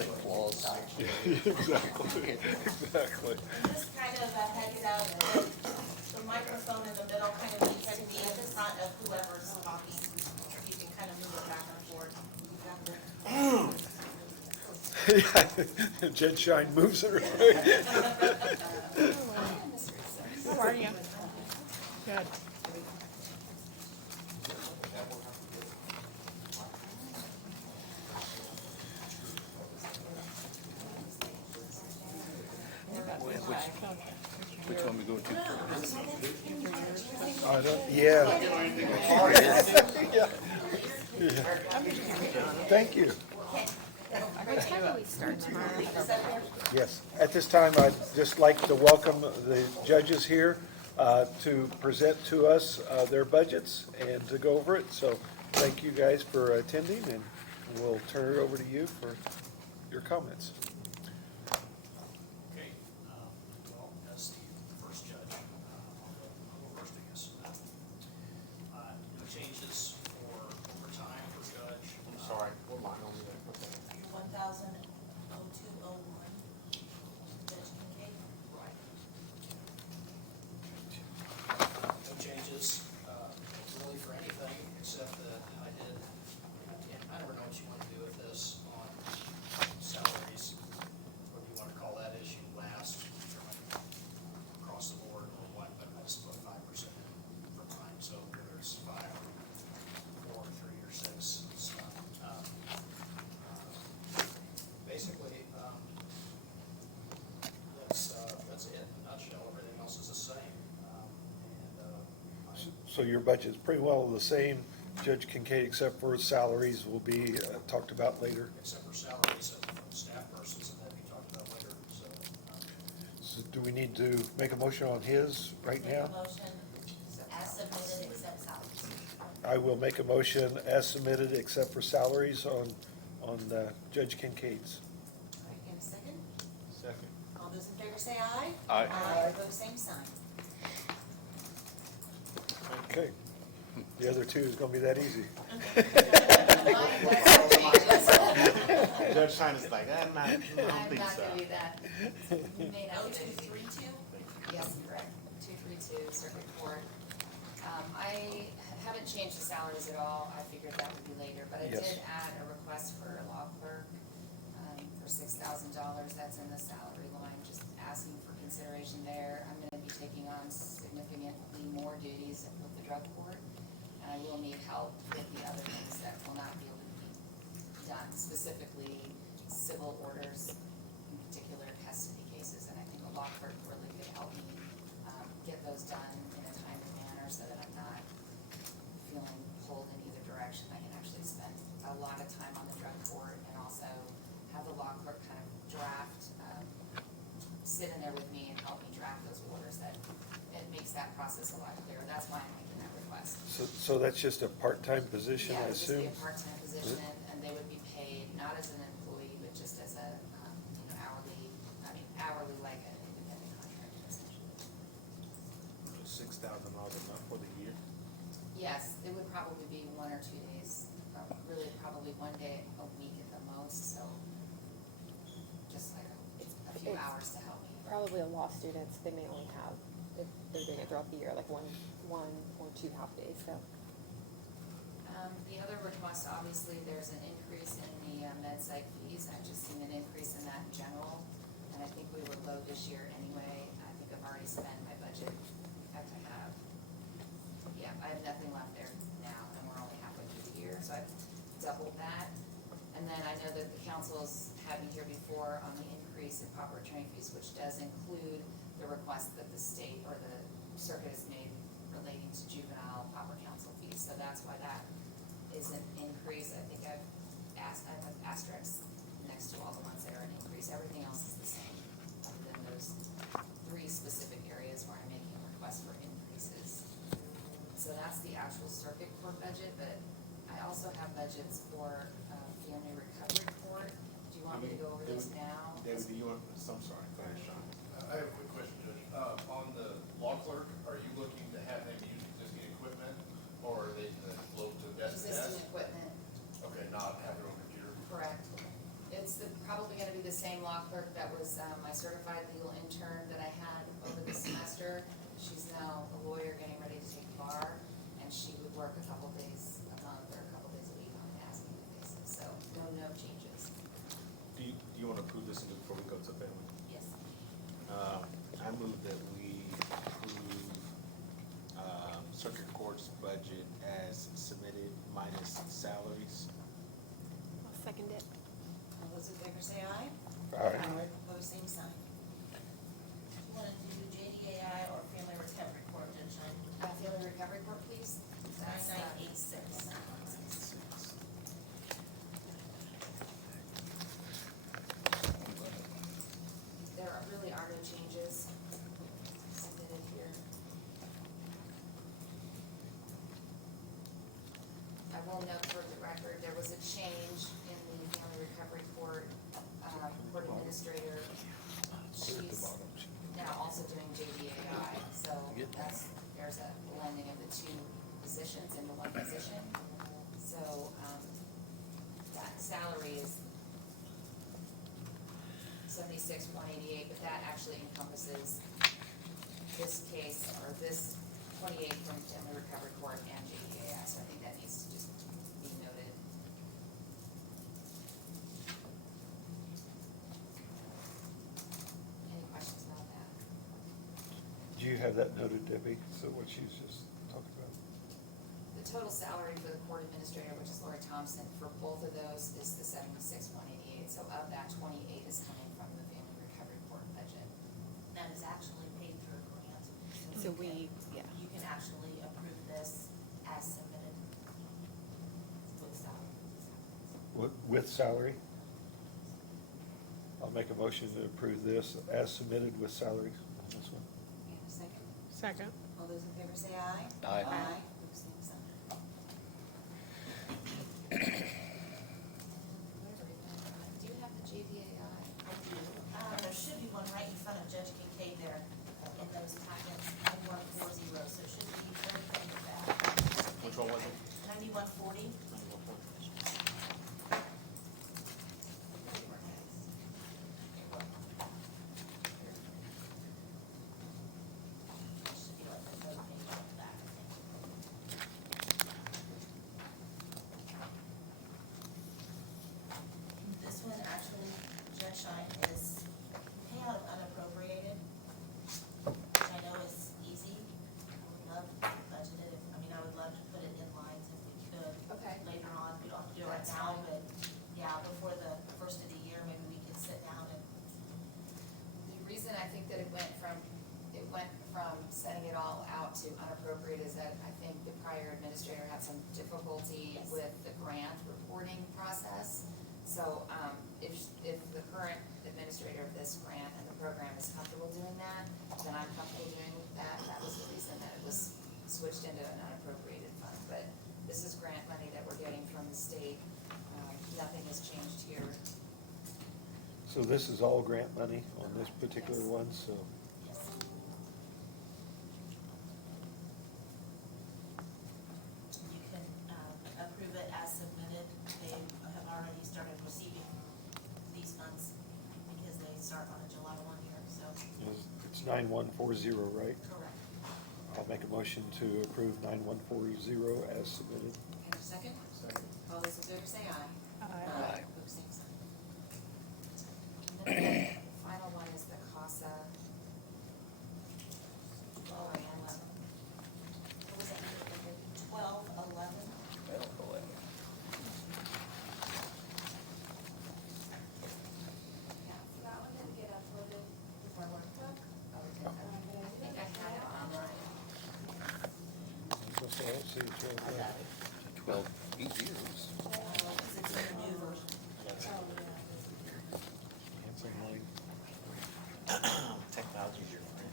say flaws. Exactly, exactly. Just kind of head it out, the microphone in the middle kind of needs to be at the front of whoever's talking. You can kind of move it back and forth. Yeah, Jed Shine moves it right. How are you? Good. Which one we go to first? I don't, yeah. Yeah. Thank you. What time do we start tomorrow? Yes, at this time, I'd just like to welcome the judges here to present to us their budgets and to go over it. So thank you guys for attending, and we'll turn it over to you for your comments. Okay, well, as the first judge, I'll go first, I guess. No changes for overtime for judge. I'm sorry, what line on that? 1,00201, Judge Kincaid. Right. No changes, really for anything, except that I did, I never know what you want to do with this on salaries, whether you want to call that issue last, across the board, or what, but I just put 5% for mine, so whether it's 5, 4, 3, or 6, it's not. Basically, that's it in a nutshell. Everything else is the same. So your budget's pretty well the same, Judge Kincaid, except for salaries will be talked about later. Except for salaries and staff persons, and that'd be talked about later, so. So do we need to make a motion on his right Make a now? motion as submitted, except salaries. I will make a motion as submitted, except for salaries on Judge Kincaid's. All right, in a second. Second. All those in favor say aye. Aye. Opposed, same sign. Okay. The other two is gonna be that easy. Judge Shine is like, I'm not, I don't I'm think not so. gonna do that. You may not get it. 0232? Yes, correct, 232 Circuit Court. I haven't changed the salaries at all, I figured that would be later, but I Yes. did add a request for a law clerk for $6,000, that's in the salary line, just asking for consideration there. I'm gonna be taking on significantly more duties with the drug court, and I will need help with the other things that will not be able to be done, specifically civil orders, in particular custody cases, and I think a law clerk really could help me get those done in a timely manner so that I'm not feeling pulled in either direction. I can actually spend a lot of time on the drug court and also have the law clerk kind of draft, sit in there with me and help me draft those orders. That it makes that process a lot clearer. That's why I'm making that request. So that's just a part-time position, Yeah, I it would just be assume? a part-time position, and they would be paid not as an employee, but just as a, hourly like an independent contractor essentially. $6,000 a month for the year. Yes, it would probably be 1 or 2 days, really probably 1 day a week at the most, so just like it's a few hours to help me. Probably a law students, they may only have, if they're doing it throughout the year, like one or 2 half days, so. The other request, obviously, there's an increase in the med psych fees. I've just seen an increase in that in general, and I think we were low this year anyway. I think I've already spent my budget. In fact, I have nothing left there now, and we're only halfway through the year, so I've doubled that. And then I know that the council's had me here before on the increase in proper attorney fees, which does include the request that the state or the circuit has made relating to juvenile proper counsel fees. So that's why that is an increase. I think I have asterisks next to all the ones that are an increase. Everything else is the same, other than those 3 specific areas where I'm making a request for increases. So that's the actual circuit court budget, but I also have budgets for family recovery court. Do you want me to go over those now? David, do you want, I'm sorry, go ahead, Sean. I have a quick question, Judge. On the law clerk, are you looking to have them use existing equipment, or are they going to float to desk to Existing desk? equipment, Okay, not have their own computer? correct. probably gonna be the same law clerk that was, my certified legal intern that I had over the semester. She's now a lawyer getting ready to take the bar, and she would work a couple days a month or a couple days a week on an as-needed basis, so no changes. Do you want to approve this before we go to family? Yes. I move that we approve, circuit court's budget as submitted minus salaries. I'll second it. All those in favor say aye. Aye. Opposed, same sign. You wanna do JDAI or Family Recovery Court, Judge Shine? Family recovery court, please? That's, 9986. there really are no changes submitted here. I will note for the record, there was a change in the family recovery court, court administrator. She's now also doing JDAI, so there's a blending of the two positions into one position. So, that salary is 76,188, but that actually encompasses this case, or this 28 from family recovery court and JDAI, so I think that needs to just be noted. Any questions about that? Do you have that noted, Debbie? So what she's just talking about? The total salary for the court administrator, which is Lori Thompson, for both of those is the 76,188, so of that 28 is coming from the family recovery court budget. That is actually paid through a grant. So you we, can- yeah. You can actually approve this as submitted with salary. With salary? I'll make a motion to approve this as submitted with salaries on this one. We have a second? Second. All those in favor say aye. Aye. Opposed, same sign. Do you have the JDAI? I do. There should be one right in front of Judge Kincaid there in those packets, 9140, so it should be everything with that. Which one was it? 9140. Should be like the code page on the back, I think. This one actually, Judge Shine, is payout of unappropriated, which I know is easy. I would love to budget it, I would love to put it in lines if we could. Okay. Later on, we don't have to do it right That's now, fine. but yeah, before the first of the year, maybe we could sit down and, The reason I think that it went from setting it all out to unappropriate is that I think the prior administrator had some difficulty Yes. with the grant reporting process. So, if the current administrator of this grant and the program is comfortable doing that, then I'm comfortable doing that. That was the reason that it was switched into an unappropriated fund. But this is grant money that we're getting from the state. Nothing has changed here. So this is all grant money on this particular Yes. one, so. yes. You can, approve it as submitted. They have already started receiving these funds because they start on a July 1 here, so. It's 9140, right? Correct. I'll make a motion to approve 9140 as submitted. And a second? Second. All those in favor say aye. Aye. Opposed, same sign. And then the final one is the CASA. What was that? 1211. Well, boy. Yeah, so that one didn't get uploaded with our workbook. Oh, we did that. I think I had it online. So I'll see if you'll- I got it. 12 years. Because it's in the new version. Technology's your friend.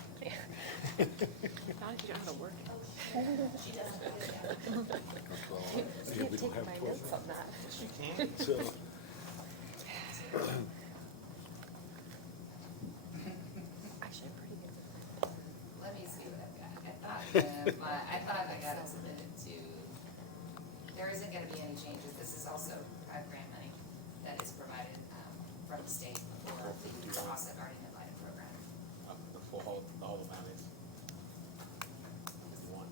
Now you don't know how to work it. She doesn't have it yet. You Yeah, can't we don't take have my 12 notes on that. You can. So, Actually, I'm pretty good. Let me see what I've got. I thought I got it submitted to, there isn't gonna be any changes. This is also private grant money that is provided, from the state for the offset guardian ad litem program. The full whole, the whole amount is one.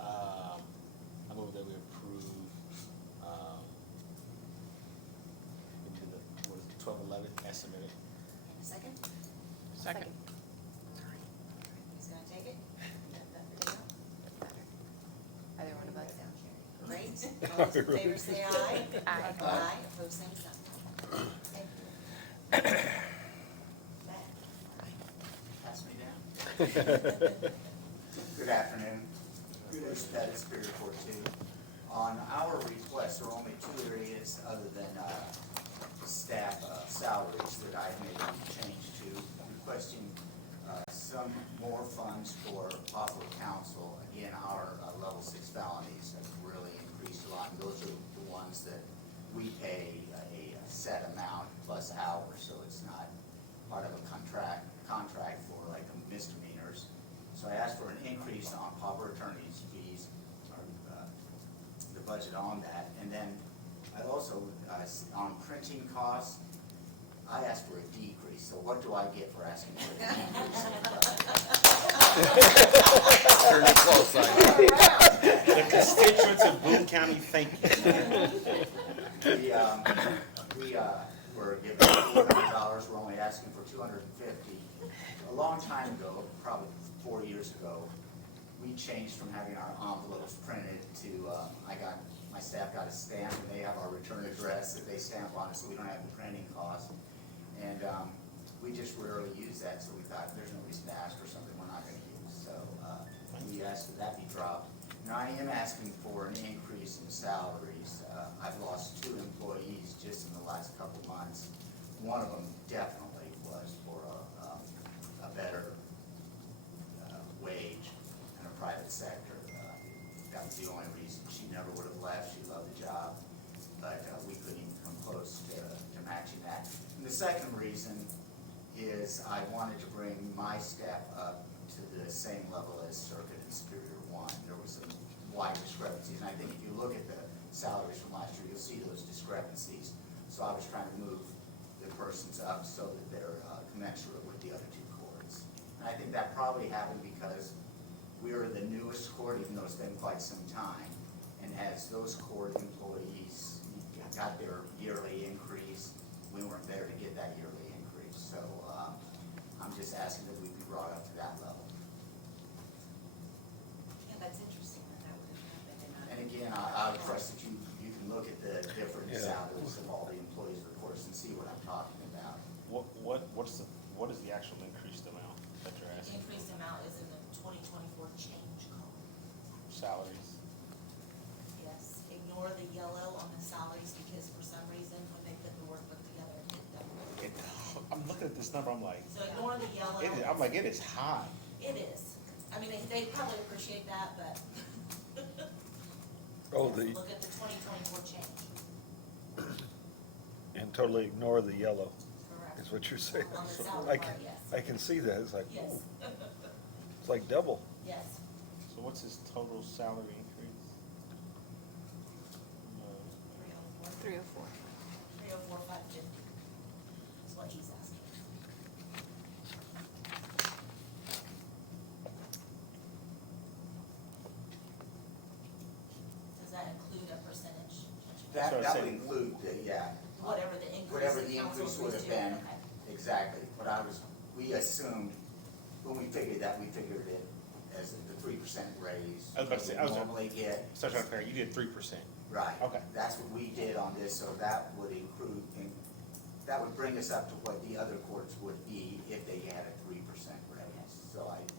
I move that we approve, into the, what is it, 12/11 estimated. In a second, Second. Who's gonna take it? Either one of us. Great. All those in favor say aye. Aye. Aye, opposed, same sign. Thank you. Matt. Pass me down. Good afternoon. Bruce Pettit, Superior Court 2. On our request, there are only two areas other than staff salaries that I made a change to, requesting some more funds for possible counsel. Again, our level 6 felonies have really increased a lot, and those are the ones that we pay a set amount plus hours, so it's not part of a contract for like misdemeanors. So I asked for an increase on pauper attorney's fees, or the budget on that, and then I also, on printing costs, I asked for a decrease, so what do I get for asking for a decrease? Turn it close side. The constituents of Boone County, thank you. We were given $400, we're only asking for $250. A long time ago, probably 4 years ago, we changed from having our envelopes printed to, my staff got a stamp, and they have our return address that they stamp on it, so we don't have the printing cost. And we just rarely use that, so we thought there's no reason to ask for something we're not gonna use. So we asked that that be dropped. Now I am asking for an increase in salaries. I've lost 2 employees just in the last couple months. One of them definitely was for a better wage in a private sector. That was the only reason. She never would have left. She loved the job, but we couldn't even come close to matching that. And the second reason is I wanted to bring my staff up to the same level as Circuit and Superior 1. There was some wide discrepancies, and I think if you look at the salaries from last year, you'll see those discrepancies. So I was trying to move the persons up so that they're commensurate with the other 2 courts. And I think that probably happened because we are the newest court, even though it's been quite some time. And as those court employees got their yearly increase, we weren't there to get that yearly increase. So I'm just asking that we be brought up to that level. Yeah, that's interesting that that would have happened. And again, I trust that you can look at the different Yeah. salaries of all the employees of the courts and see what I'm talking about. What is the actual increased amount that you're The asking? increased amount is in the 2024 change column. Salaries? Yes, ignore the yellow on the salaries because for some reason, when they put the workbook together, it doubled. I'm looking at this number, I'm like, So ignore the yellow. I'm like, it is high. It is. I mean, they probably appreciate that, but Oh, the, look at the 2024 change. and totally ignore the yellow, Correct. is what you're saying. On the So salary I part, can, yes. I can see that, it's like, Yes, ooh, it's like double. yes. So what's his total salary increase? 304. 304. 304,550 is what he's asking. Does that include a percentage? That So I would said- include the, yeah. Whatever the increase Whatever in the council increase would have fees been, do. exactly. But we assumed, when we figured that, we figured it as the 3% raise. I was about to say, I was- we normally get. So I'm trying to figure, you did 3%. Right. Okay. That's what we did on this, so that would include, that would bring us up to what the other courts would be if they had a 3% raise. So Thank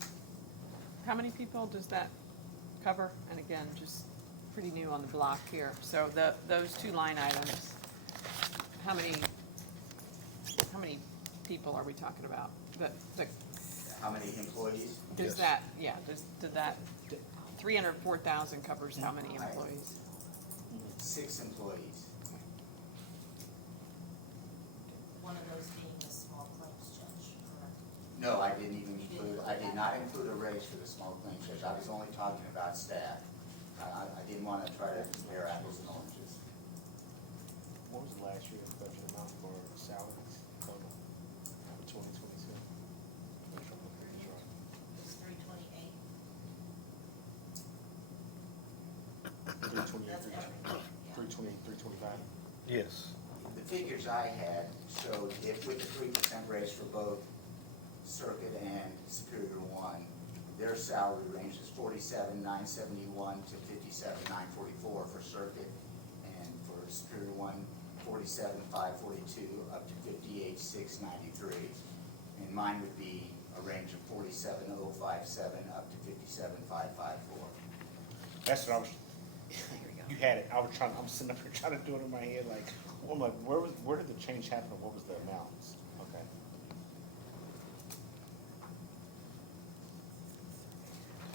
you. How many people does that cover? And again, just pretty new on the block here. So those 2 line items, how many people are we talking about? how many employees? Does Yes. that, yeah, did that, 304,000 covers how many employees? 6 employees. One of those being the small claims judge, correct? No, I didn't even You didn't include, include I did that? not include a raise for the small claims judge. I was only talking about staff. I didn't want to try to compare apples and oranges. What was the last year's budget amount for salaries total for 2022? It's 328. 328, That's everything, yeah. 325. Yes. The figures I had showed if with the 3% raise for both Circuit and Superior One, their salary range is 47,971 to 57,944 for Circuit, and for Superior One, 47,542 up to 58,693. And mine would be a range of 47,057 up to 57,554. That's what I was, you had it, I'm sitting up here trying to do it in my head, like, well, I'm like, where did the change happen, what was the amounts? Okay.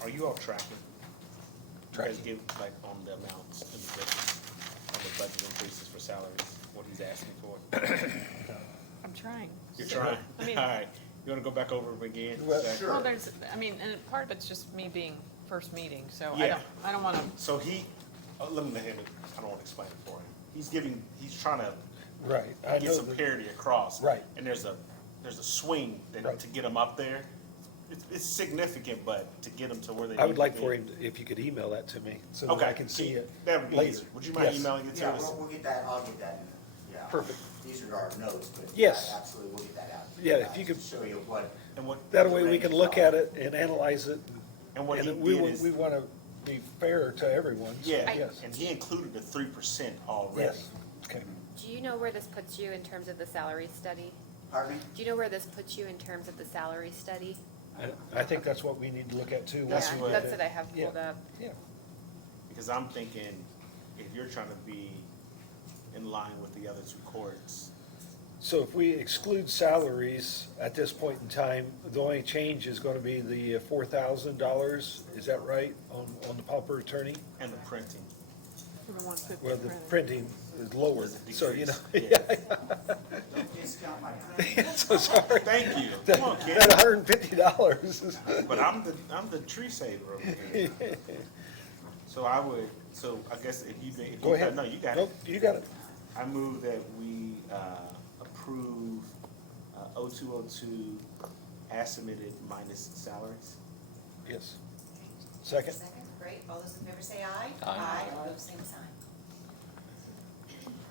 Are you all tracking? You guys give, like, on the amounts and the difference on the budget increases for salaries, what he's asking for? I'm trying. You're trying, I mean- all right, you wanna go back over it again? Well, Zach? sure. Well, there's, I mean, and part of it's just me being first meeting, so Yeah. I don't wanna, So let me let him, I don't wanna explain it for him. He's trying to Right. I get know some that- parity across. Right. And there's a swing that, Right. to get them up there. It's significant, but to get them to where they need I would to like be. for him, if you could email that to me, so that Okay. I can see it That would be later. easy. Would you mind Yes. emailing it to Yeah, us? we'll get that, I'll get that, yeah. Perfect. These are our notes, but. Yes. Yeah, absolutely, we'll get that out. Yeah, if you could- Show you what. And what, That way we can ranges look are. at it and analyze it. and what he And we did is, want to be fair to everyone. so yeah, Yes. and he included the 3% already. Yes. Okay. Do you know where this puts you in terms of the salary study? Pardon me? Do you know where this puts you in terms of the salary study? I think that's what we need to look at too. That's Yeah, what- that's what I have Yeah. pulled up. Yeah. Because I'm thinking, if you're trying to be in line with the other two courts, So if we exclude salaries at this point in time, the only change is going to be the $4,000, is that right, on the pauper attorney? and the printing. everyone wants 50 Well, the credit. printing is lower, There's a so, you know. decrease, yeah. Don't discount my print. So sorry. Thank you. That Come on, kid. $150 is. But I'm the tree saver over here. So I guess if you. Go ahead. No, you got it. Nope, you got it. I move that we approve 0202 as submitted minus salaries. Yes. Second? Second, great, all those in favor say aye. Aye. Opposed, same sign.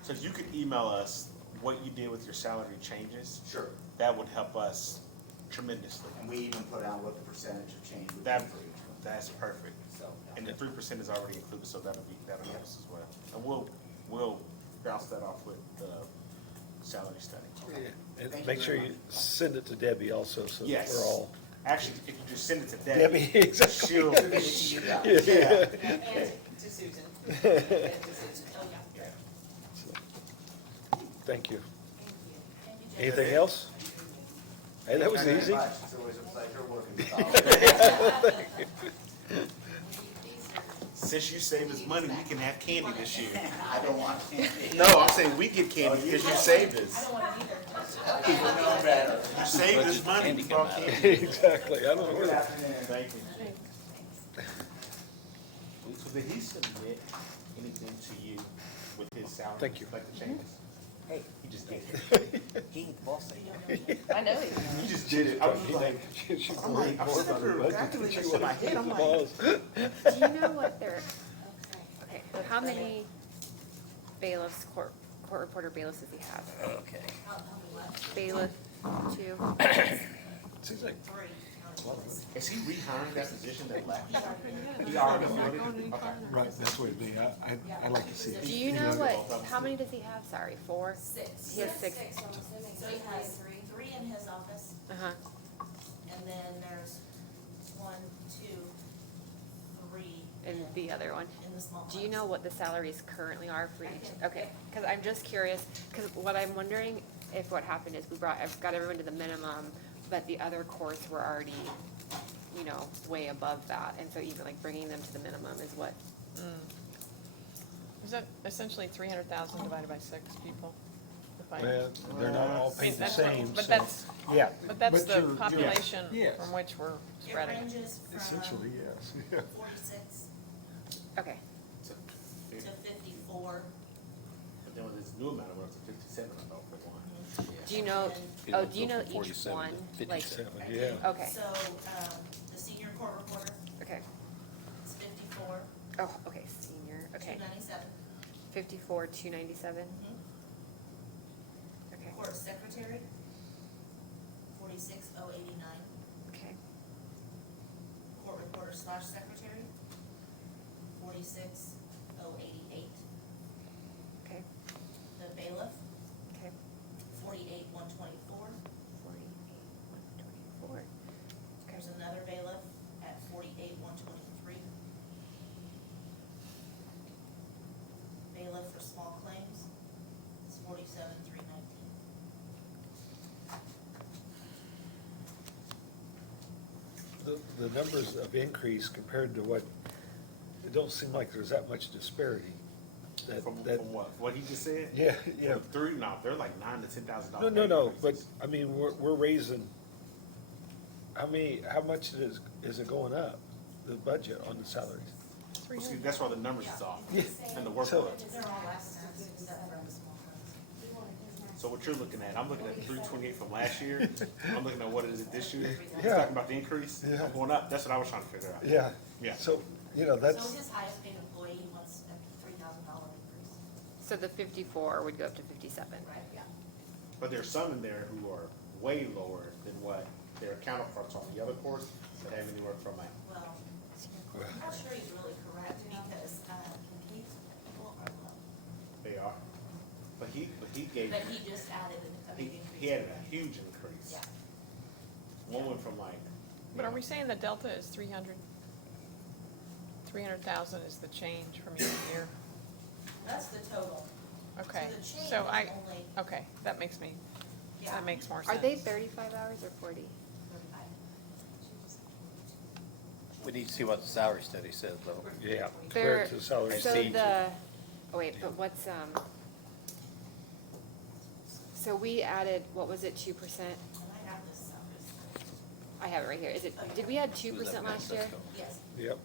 So if you could email us what you did with your salary changes, Sure, that would help us tremendously. and we even put out what the percentage of change would be That, for each one, that's perfect. so. And the 3% is already included, so that'll help us as well. And we'll bounce that off with the salary study. And Thank make you sure very you send it to Debbie also, so that Yes. we're all. Actually, if you just send it to Debbie, Debbie, exactly. she'll, Give it to you guys. yeah. And to Susan. And to Susan, oh, yeah. Thank you. Thank you, Jen. Anything else? Hey, that was Thank you easy. very much. It's always a pleasure working with all of you. Since you saved us money, we can have candy this year. I don't want candy. No, I'm saying we get candy because you saved I us. don't want it either. People know better. You saved us money, Candy we brought come out. candy. Exactly. I don't Good know. afternoon. Thank you. So did he submit anything to you with his salary? Thank you. Like the changes? Hey. He just did. He ain't the boss. I know he He just did it. I was like, I'm like, I'm sitting up here calculating this in my head, I'm like, Do you know what they're, okay, how many bailiffs, court reporter bailiffs does he have? Okay. Bailiff, two? Seems like Three. is he rehiring that position that left? Yeah, He already I'm not filled it? going any Okay. farther. Right, that's what it'd be. I like to see it. Do you know what, how many does he have? Sorry, 4? Six. He has 6. So he has three in his office, Uh-huh. and then there's 1, 2, 3 And the other one? in the small. Do you ones. know what the salaries currently are for each? Okay, because I'm just curious, because what I'm wondering if what happened is I've got everyone to the minimum, but the other courts were already, you know, way above that. And so even like bringing them to the minimum is what, Is that essentially 300,000 divided by 6 people? If I- Well, they're not all I mean, paid the that's what- same, But so, that's, yeah. but that's the you're- population yes. from which we're It spreading. ranges from Essentially, yes. 46 okay. to 54. But then with this new amount, it went up to 57, I thought, for one. Do you know, It oh, would do you go know from each 47 one? to Like, 57. Yeah. okay, So, the senior court reporter okay. is 54, Oh, okay, senior, okay. 297. 54, 297, okay, Court secretary, 46,089. okay, Court reporter / secretary, 46,088. okay, The bailiff, okay. 48,124. 48, 124. There's another bailiff at 48,123. Bailiff for small claims is 47,319. The numbers of increase compared to what, it don't seem like there's that much disparity. From That, what? What he just said? yeah, yeah. From three, no, they're like $9,000 to $10,000. No, but, I mean, we're raising, how much is it going up, the budget on the salaries? Well, see, that's why the numbers is off, Yeah. and the So- workload. They're all last except for the small claims. So what you're looking at, I'm looking at 328 from last year, I'm looking at what is it this year? He's Yeah. talking about the increase, Yeah. I'm going up, that's what I was trying to figure out. Yeah. Yeah. So, So that's, his highest paid employee wants a $3,000 increase. So the 54 would go up to 57. Right, yeah. But there's some in there who are way lower than what their counterparts on the other course that have anywhere from like, Well, I'm not sure he's really correct because Kincaid's people are low. they are. But he gave, But he just added a big increase. he had a huge increase. Yeah. One went from like, But are we saying the delta is 300? 300,000 is the change from year to year? That's the total. Okay, So the change so is I, only, okay, that makes me, yeah. that makes more Are sense. they 35 hours or 40? 35. We need to see what the salary study says, though. yeah, They're, compared to the salary. so see. the, oh wait, but what's, so we added, what was it, 2%? And I have this salary. I have it right here. Is it, did we add Who's 2% up last next? year? Let's go. Yes. Yep,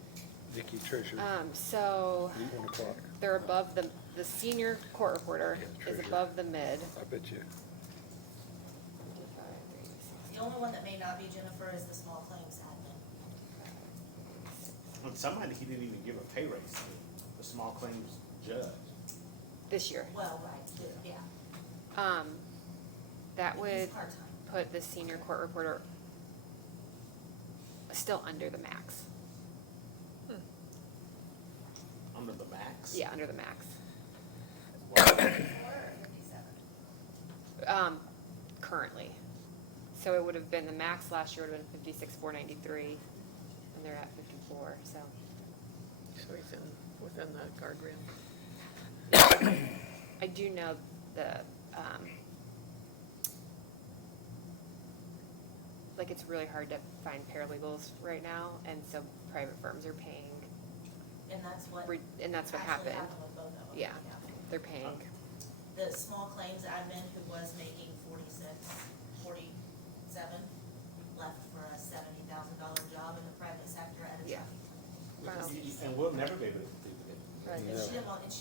Nikki Treasurer, So 1 o'clock, they're above the senior court reporter Yeah, is treasurer. above the mid. I bet you. The only one that may not be Jennifer is the small claims admin. and somebody he didn't even give a pay raise to, the small claims judge. This year. Well, right, yeah. That He's would part-time. put the senior court reporter still under the max. Under the max? Yeah, under the max. Or 57. Currently. So it would have been, the max last year would have been 56,493, and they're at 54, so. So he's within the guardrail. I do know the, like, it's really hard to find paralegals right now, and so private firms are paying, And that's what and that's what actually happened. happened with both of them. Yeah, they're paying, The small claims admin who was making 47, left for a $70,000 job in the private sector at a Yeah. time. Wow. And we'll never be able to do that. right. And she didn't want leave.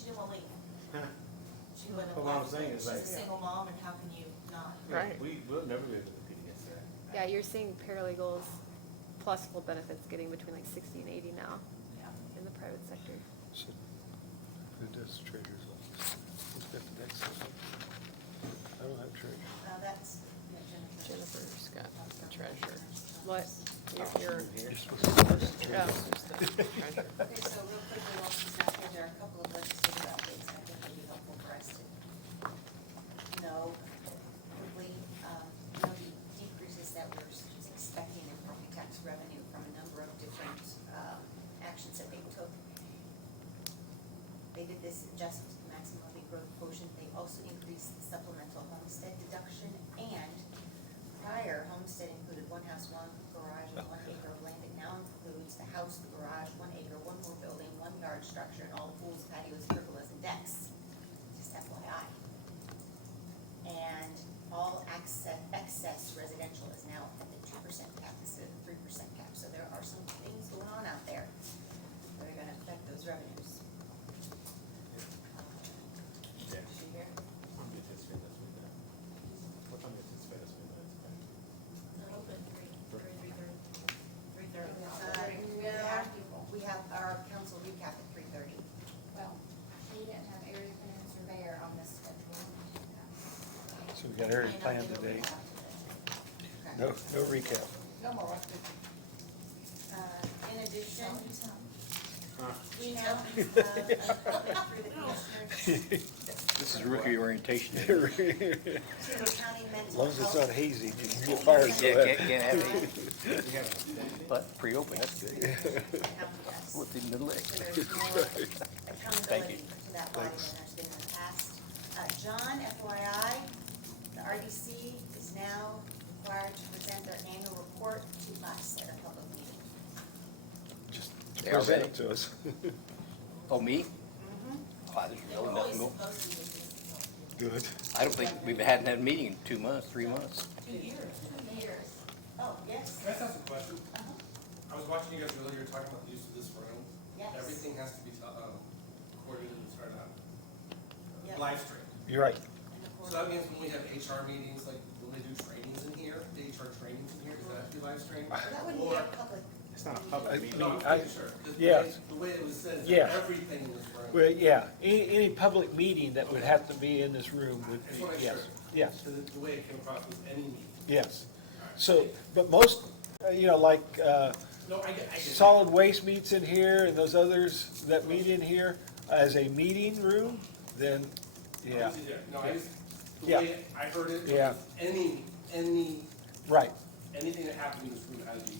She wouldn't But have what I'm left. saying is She's a like- single mom, and how can you not? Right. We'll never be able to compete against that. Yeah, you're seeing paralegals plus full benefits getting between like 60 and 80 now Yeah. in the private sector. So, who does treasurer's office? Who's got the next one? I don't have treasurer. That's Jennifer. Jennifer's got the treasurer. What? You're, You're supposed to be the treasurer. oh, there's the treasurer. Okay, so real quickly, while she's not here, there are a couple of legislative updates I think would be helpful for us to know quickly. The decreases that we're expecting in property tax revenue from a number of different actions that they took. They did this adjustment to the maximum levy growth quotient. They also increased the supplemental homestead deduction, and prior homestead included one house, one garage, and 1 acre of land. It now includes the house, the garage, 1 acre, one more building, 1 yard structure, and all the pools, patios, pergolas, and decks. Just FYI. And all excess residential is now at the 2% cap instead of the 3% cap. So there are some things going on out there that are gonna affect those revenues. Yeah. Is she here? We got everything May not planned give a today. recap today. No recap. No more. In addition, Huh. we now, through the commissioners, This is rookie orientation. As to the county mental long as it's not health. hazy, you can get fired. Yeah, for can't, that. can't have it. But pre-open, that's good. What's in the middle So leg? there's more accountability you. to that body than there's been in the past. John, FYI, the RDC is now required to present their annual report to us at a public meeting. Just They present already- it to us. Oh, me? Mm-hmm. Wow, there's They were really always nothing going. supposed to be. Good. I don't think we've hadn't had a meeting in 2 months, 3 months. 2 years. 2 years. Oh, yes. Can I just ask a question? Uh-huh. I was watching you guys earlier talking about the use of this room. Yes. Everything has to be, recorded and started out. Yep. Live stream. You're right. And of So course, that means when we have HR meetings, like when they do trainings in here, the HR trainings in here, does that have to be live streamed? that wouldn't be a public. It's not a public meeting. No, I'm I- pretty sure. 'Cause yeah. The way it was said, is Yeah. that everything in this room. Well, yeah, any public meeting that would have to be in this room would I just be, wanna make yes, sure. yes, Because the way it came across was any meeting. yes. So, but most, like, No, I get it. solid waste meets in here and those others that meet in here as a meeting room, then, yeah, Obviously there. No, I just, the Yeah. way I heard it, Yeah. was right, anything that happened in this room had to be,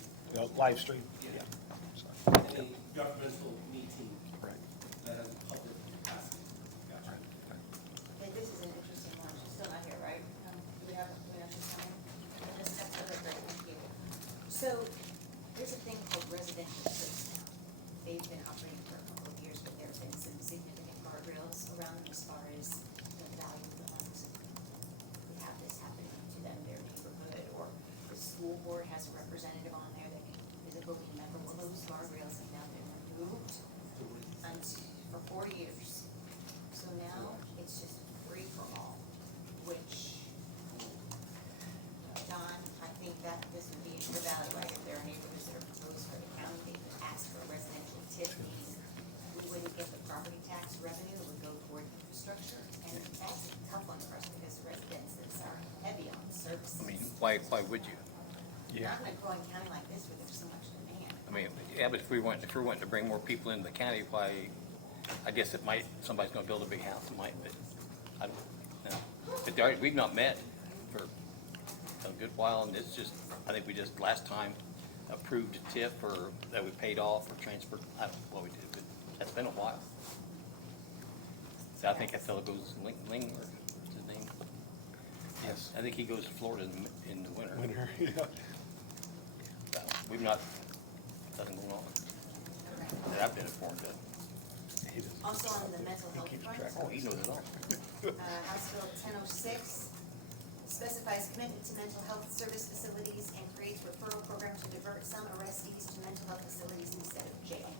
live stream, Yeah. yeah. any governmental meeting Right. that has a public capacity. Gotcha. Okay, this is an interesting one. She's still not here, right? Do we have she's coming? That's really great, thank you. So, there's a thing called residential trips now. They've been operating for a couple of years, but there have been some significant guardrails around them as far as the value of the homes. We have this happening to them, their neighborhood, or the school board has a representative on there that can visibly remember, well, those guardrails have now been removed for 4 years. So now it's just free for all, which, John, I think that this would be the value, right? If there are neighborhoods that are proposed for the county, they could ask for a residential tip, meaning we wouldn't get the property tax revenue, it would go toward infrastructure. And that's a tough one for us because residences are heavy on services. I mean, why would you? Yeah. Not in a growing county like this where there's so much demand. I mean, yeah, but if we're wanting to bring more people into the county, why, I guess it might, somebody's gonna build a big house, it might, but, I don't know. But we've not met for a good while, and it's just, I think we just last time approved a tip or that we paid off or transferred, I don't know what we did, but that's been a while. So I think that fellow goes, Ling, or what's his name? Yes. I think he goes to Florida in the winter. Winter, yeah. So we've not, nothing going on that I've been informed of. He does. Also on the mental health keeps front, track. Oh, he knows it all. House Bill 1006 specifies commitment to mental health service facilities and creates referral programs to divert some arrestees to mental health facilities instead of jail.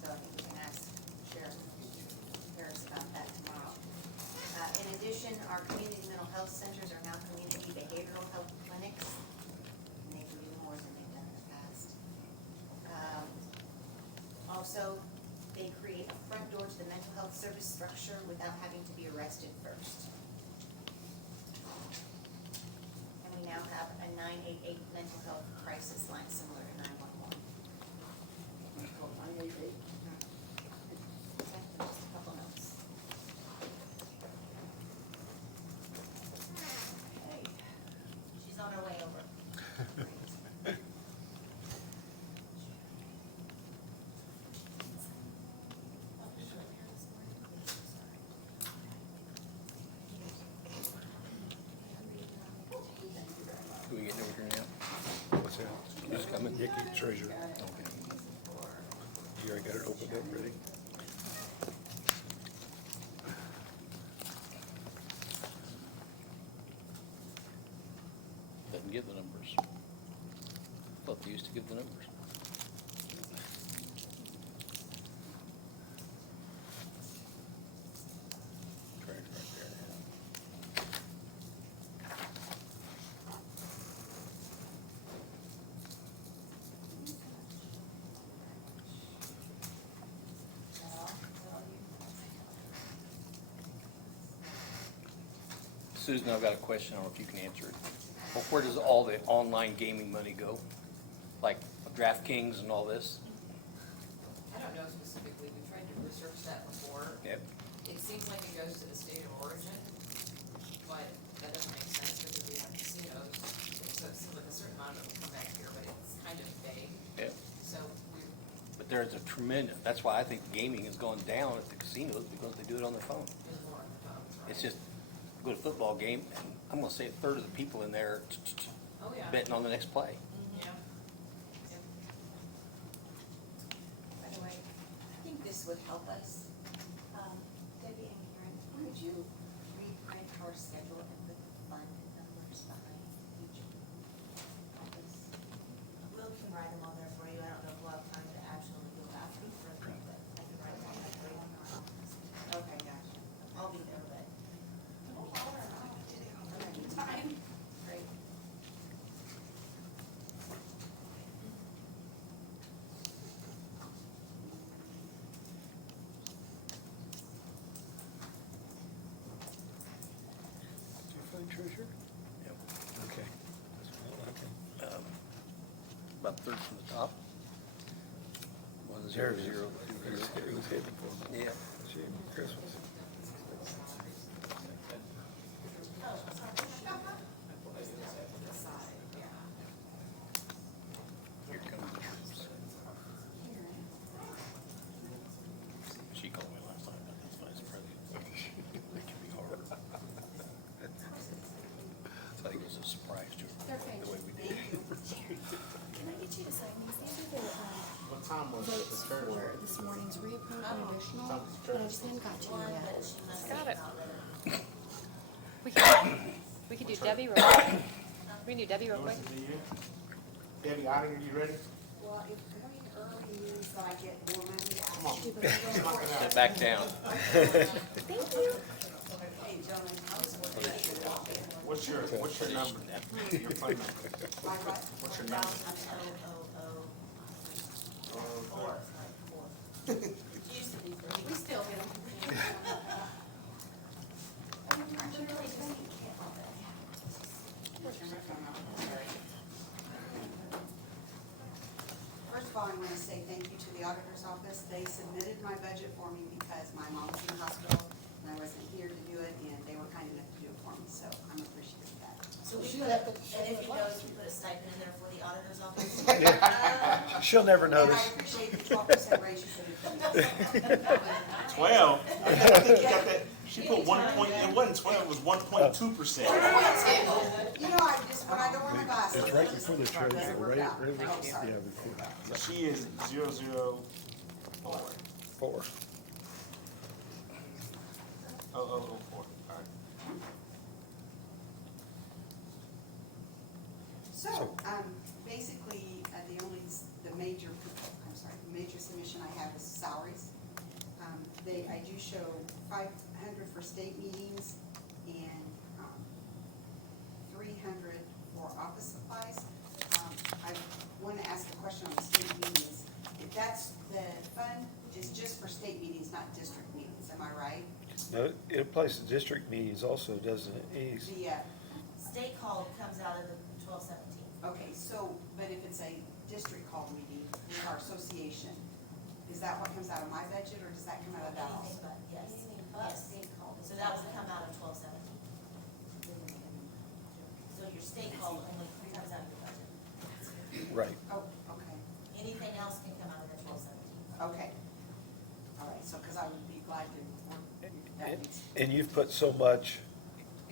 So I think we can ask Sheriff Harris about that tomorrow. In addition, our community mental health centers are now community behavioral health clinics. And they can do more than they've done in the past. Also, they create a front door to the mental health service structure without having to be arrested first. And we now have a 988 mental health crisis line similar to 911. It's called 988. Okay, just a couple notes. Okay, she's on her way over. Do we get over here now? What's that? Who's coming? Nikki, treasurer. Okay. You already got it opened up, ready? Doesn't give the numbers. Thought they used to give the numbers. Correct, right there. Is that all? Is that all you? Susan, I've got a question, I don't know if you can answer it. Well, where does all the online gaming money go? Like DraftKings and all this? I don't know specifically, we tried to research that before. Yep. It seems like it goes to the state of origin, but that doesn't make sense because we have casinos. So it seems like a certain amount of it will come back here, but it's kind of vague. Yep. So we, But there's a tremendous, that's why I think gaming has gone down at the casinos, because they do it on their phone. there's more on the phones, right? It's just, go to a football game, and I'm gonna say a third of the people in there Oh, yeah. betting on the next play. Yeah. Yep. By the way, I think this would help us. Debbie and Karen, could you reprint our schedule and put the fund numbers behind each office? We'll can write them on there for you, I don't know if we'll have time to actually go after them for them, but I can write them on there for you. Okay, gotcha. I'll be there, but. Time. Great. Did you find treasure? Yep. Okay. About third from the top. One There zero it is. zero It two was- zero. it was hidden for me. Yeah. Gee, Christmas. Here comes the troops. She called me last night about this vice president. It can be hard. So I think it was a surprise to her, the way we did it. Can I get you to sign these? These are the What time was the votes church? for this morning's reappointment and additional, Time was the but I church? just haven't got to you yet. Got it. We can do Debbie real quick. We can do Debbie real quick. Debbie, out of here, you ready? Well, if coming early means that I get more money to Come on. actually. Knock it out. Sit back down. Thank you. Hey, gentlemen, I was working at your office. What's your number? Your phone number? My what? What's your number? Four. Used to be three. We still get them. First of all, I want to say thank you to the auditor's office. They submitted my budget for me because my mom was in the hospital and I wasn't here to do it, and they were kind enough to do it for me, so I'm appreciative of that. So we put, and if he knows, we put a stipend in there for the auditor's office. She'll never And I notice. appreciate the 12% raise you put in. 12. I think you got that. She put 1 point, it wasn't 12, it was 1.2%. You know, I just, when I go in my glasses. It's right before the treasurer, right? Right Oh, sorry. Yeah, before. She is 004. 4. 0004, all right. So, basically, the major, the major submission I have is salaries. I do show 500 for state meetings and, 300 for office supplies. I want to ask a question on the state meetings. If that's, the fund is just for state meetings, not district meetings, am I right? No, it applies to district meetings also, doesn't it? Ease. The, State call comes out of the 1217. okay, so, but if it's a district call meeting with our association, is that what comes out of my budget, or does that come out of that Anything also? but, yes, yes. So that would come out of 1217. So your state call only comes out of your budget. Right. Oh, okay, Anything else can come out of the 1217. okay. All right, so, because I would be glad to work that. And you've put so much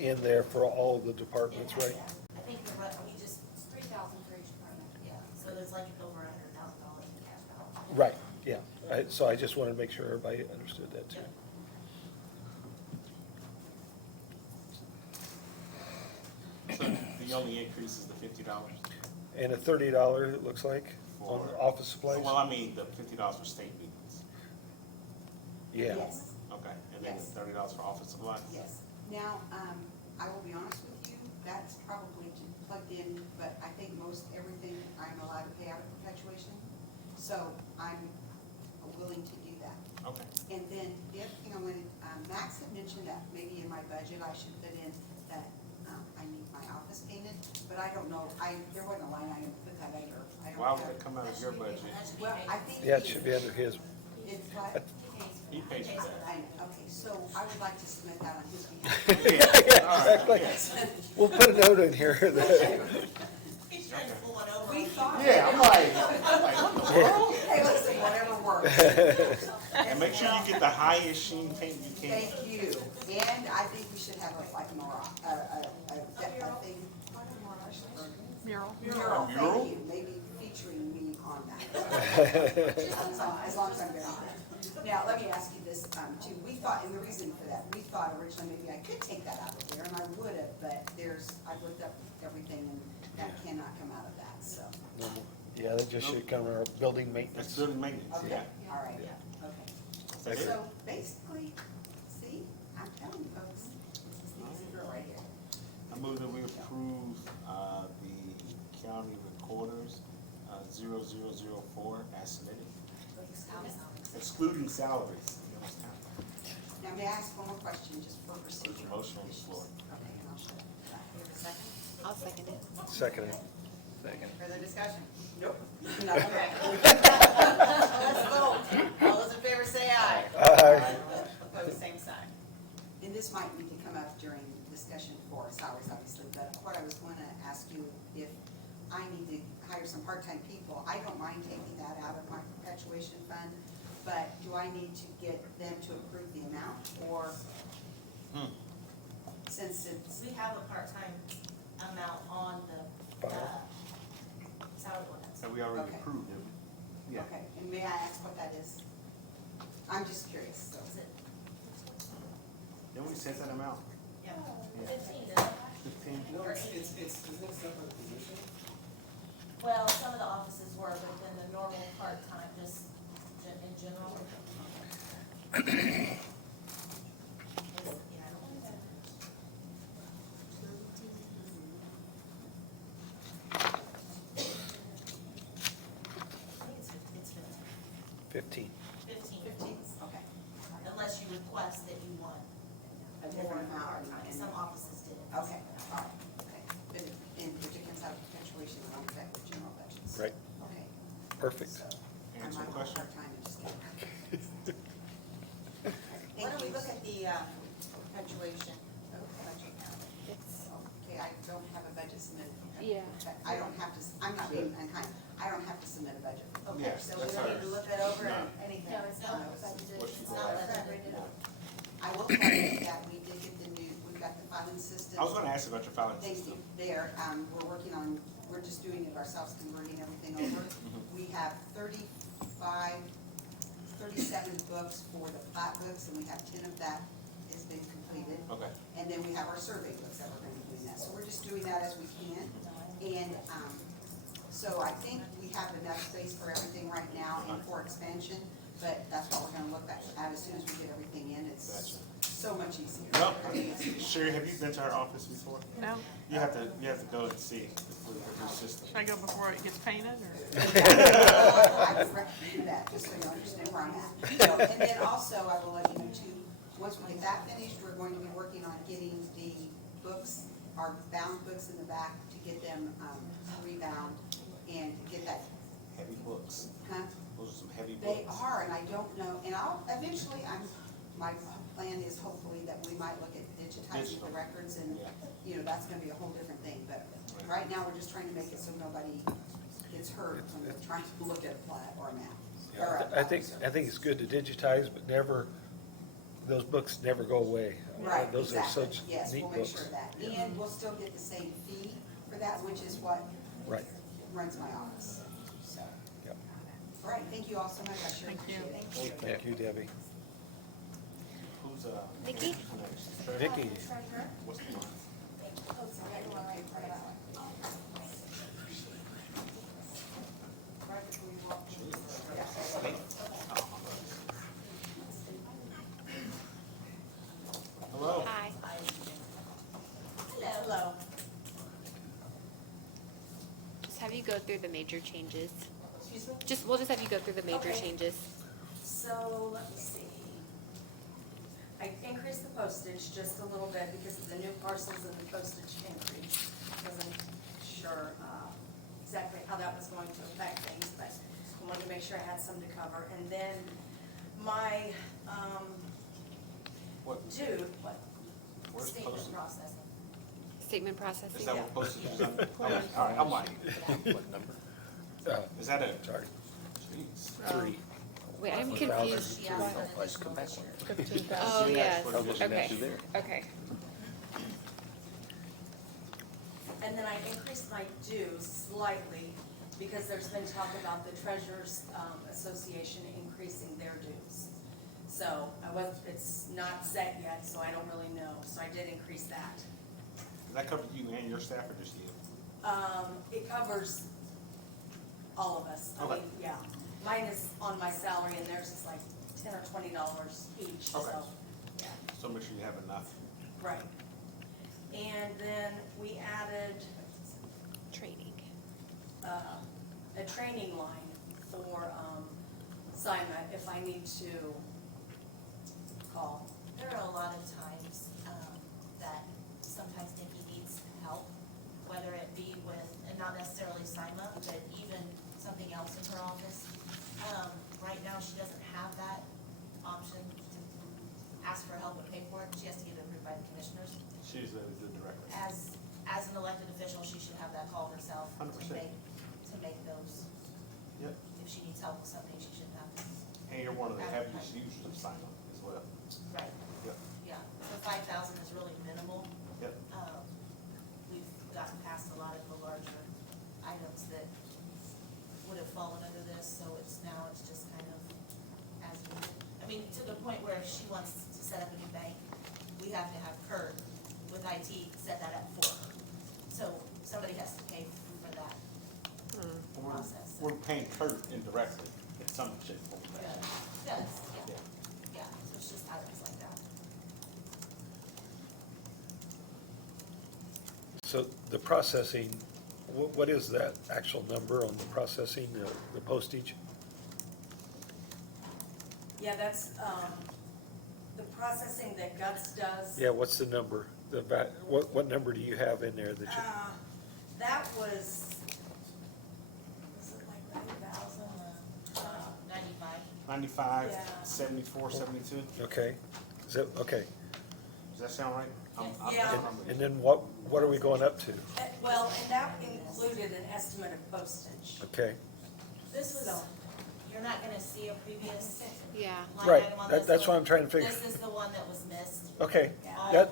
in there for all the departments, It has right? that. I think we just, It's 3,000 for each department. yeah, so there's like over $100,000 in cash balance. Right, yeah. So I just want to make sure everybody understood that too. So the only increase is the $50. And a $30, it looks like, on For- office supplies? Well, I mean, the $50 for state meetings. Yeah. Yes, Okay, and then the Yes. $30 for office supplies? yes. Now, I will be honest with you, that's probably plugged in, but I think most everything I'm allowed to pay out of perpetuation. So I'm willing to do that. Okay. And then the other thing I wanted, Max had mentioned that maybe in my budget I should put in that I need my office painted, but I don't know, there wasn't a line item to put that under. I don't Why would have- it come out of your budget? Well, I think. Yeah, it should be under his. It's what? He pays for that. Okay, so I would like to submit that on his behalf. Exactly. We'll put a note in here that, He's trying to pull one over. We thought. Yeah, I'm like, what the world? Hey, listen, whatever works. And make sure you get the highest sheen paint you can. Thank you, and I think we should have like a thing. Mural. Mural, mural? thank you, maybe featuring me on that. As long as I'm there on it. Now, let me ask you this, too, we thought, and the reason for that, we thought originally maybe I could take that out of there, and I would have, but I've looked up everything, and that cannot come out of that, so. yeah, that just should come under building That's maintenance. building maintenance, Okay, yeah. all right, okay. That's it. So, basically, see, I'm telling you folks, this is the easy girl right here. I move that we approve, the county recorders, 0004 as submitted, excluding salaries. Now, may I ask one more question, just for procedure? Motion on the floor. Okay, and I'll shut it. Second? I'll second it. Second. Second. Further discussion? Nope. Okay. Let's vote. All those in favor say aye. Aye. Opposed, same sign. And this might need to come up during discussion for salaries, obviously, but what I was going to ask you, if I need to hire some part-time people, I don't mind taking that out of my perpetuation fund, but do I need to get them to approve the amount, or since it's, We have a part-time amount on the, salary ordinance. So we already Okay. approved it. Yeah. okay, and may I ask what that is? I'm just curious, so. Is it, Then we set that amount. yeah, Yeah. 15, isn't it? 15. No, it's a separate position. Well, some of the offices were, but then the normal part-time, just in general. Is- yeah, I don't think that- I think it's 15. 15. 15, Okay. unless you request that you want A more different amount, part-time. and- Some offices did. Okay, all right, okay. But if it comes out of perpetuation, it won't affect the general budgets. Right. Okay. Perfect. So, I Answer might the go question. part-time and just get. Why don't we look at the perpetuation budget now? It's, Okay, I don't have a budget submitted. Yeah. I don't have to, I'm not being unkind, I don't have to submit a budget. Okay, Yes, so we that's don't need to ours. look that over No. or anything? No, it's not No, budgeted, What it's you not want. budgeted. I will tell you that we did get the new, we've got the filing system. I was gonna ask about your filing Thank system. you. There, we're working on, we're just doing it ourselves, converting everything over. We have 37 books for the plat books, and we have 10 of that has been completed. Okay. And then we have our survey books that we're gonna be doing that. So we're just doing that as we can. And, so I think we have enough space for everything right now and for expansion, but that's what we're gonna look at as soon as we get everything in. It's Gotcha. so much easier. No, Sherry, have you been to our office before? No? You have to go and see the new system. Should I go before it gets painted, or? I would recommend that, just so you understand where I'm at. So, and then also, I will let you know too, once we get that finished, we're going to be working on getting the books, our bound books in the back, to get them rebound and to get that, Heavy books. huh? Those are some heavy books. They are, and I don't know, and I'll, eventually, my plan is hopefully that we might look at digitizing Digital. the records, and, Yeah. you know, that's gonna be a whole different thing, but right now, we're just trying to make it so nobody gets hurt when they're trying to look at a plat or a map. or a- I think it's good to digitize, but never, those books never go away. Right, Those are exactly. such Yes, neat we'll make books. sure of that. And we'll still get the same fee for that, which is what Right. runs my office, so. Yep. All right, thank you all so much, I sure Thank you. appreciate it. Thank you, Debbie. Who's, Nikki? next? Treasurer? Vicki, What's the line? Hello? hi. Hello. Just have you go through the major changes. Excuse me? We'll just have you go through the major Okay. changes. So, let me see. I think increased the postage just a little bit because of the new parcels and the postage increase. Wasn't sure exactly how that was going to affect things, but I wanted to make sure I had some to cover. And then my What, what? where's Statement postage? processing. Statement processing? Is that what postage is? All right, I'm like, What number? is that a? Sorry, Jeez. 3. Wait, I'm Well, confused. she asked for an additional this year. 15,000. Oh, Yeah, yes, what was the okay, next there? okay. And then I increased my dues slightly because there's been talk about the Treasurers Association increasing their dues. So it's not set yet, so I don't really know. So I did increase that. Does that cover you and your staff or just you? It covers all of us. I Okay. mean, yeah. Mine is on my salary and theirs is like $10 or $20 each, so, Okay. yeah. So make sure you have enough. Right. And then we added Training. a training line for Sima if I need to call. There are a lot of times that sometimes Nikki needs help, whether it be with, and not necessarily SIMA, but even something else in her office. Right now, she doesn't have that option to ask for help and pay for it. She has to get it approved by the commissioners. She's the director. As an elected official, she should have that call herself to 100%. make those. Yep. If she needs help with something, she shouldn't have to. And you're one of the heaviest users of sign up as well. Right. Yep. Yeah, the 5,000 is really minimal. Yep. We've gotten past a lot of the larger items that would have fallen under this, so it's just kind of as needed. I mean, to the point where if she wants to set up a new bank, we have to have Kurt with IT set that up for her. So somebody has to pay for that process. We're paying Kurt indirectly in some shape or form. Yes, yeah, yeah, so it's just items like that. So the processing, what is that actual number on the processing, the postage? Yeah, that's the processing that Guts does. Yeah, what's the number? What number do you have in there that you? That was it like 9,000? 95. 95, Yeah. 74, 72. Okay, is that, okay, Does that sound right? Yeah. and then what are we going up to? Well, and that included an estimate of postage. Okay, This was, you're not gonna see a previous Yeah. line right, item on this. that's what one. I'm trying to figure. This is the one that was missed. Okay, All of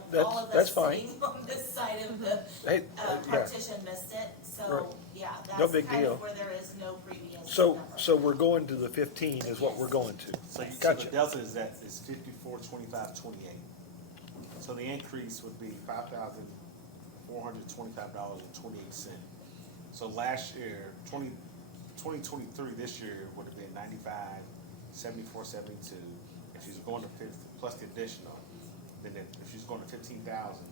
that's us fine. sitting on this side of the Hey, yeah, partition missed it, so, Right. yeah, No that's big kind deal. of where there is no previous so number. we're going to the 15 is what we're going to. So Gotcha. the delta is that is 54, 25, 28. So the increase would be $5,425.28. So last year, 2023, this year would have been 95, 74, 72. If she's going to 50, plus the additional, then if she's going to 15,000,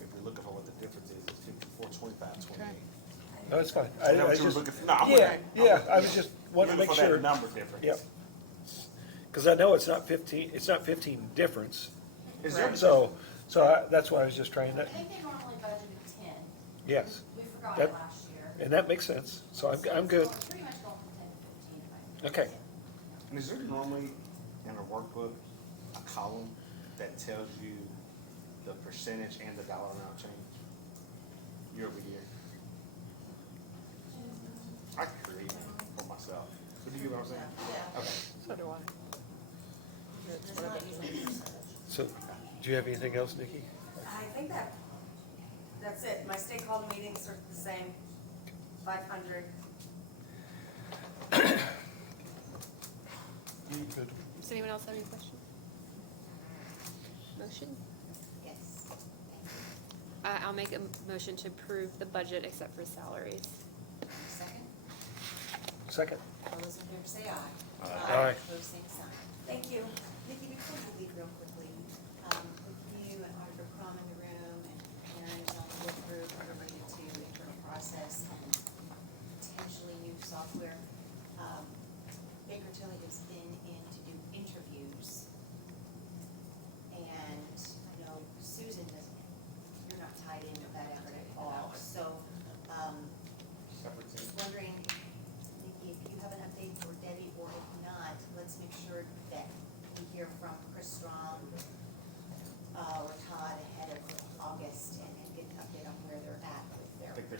if we're looking for what the difference is, it's 54, 25, 28. No, it's fine. Is that what you were just- looking for? No, I'm Yeah, with you. yeah, I was just You're wanting to looking make for that sure. number difference. Yep. Because I know it's not 15 difference. Is there, So that's why I was just trying I to, think they normally budgeted 10. yes, We forgot That- it last year. and that makes sense. So I'm good. It's pretty much going from 10 to 15. if I- Okay. and is there normally in a workbook a column that tells you the percentage and the dollar amount change year over year? I can create it for myself. So do you get what I'm saying? Yeah. Okay. So do I. There's not usually a percentage. So do you have anything else, Nikki? I think that's it. My stakeholder meetings are the same, 500. Good. Does anyone else have any questions? Motion? Yes. I'll make a motion to approve the budget except for salaries. Second, Second. all those in favor say aye. Aye. Opposed, same sign. Thank you. Nikki, before you leave real quickly, with you and Auditor Crum in the room and Karen is on the work group related to internal process and potentially new software, Baker Tilly has been in to do interviews. And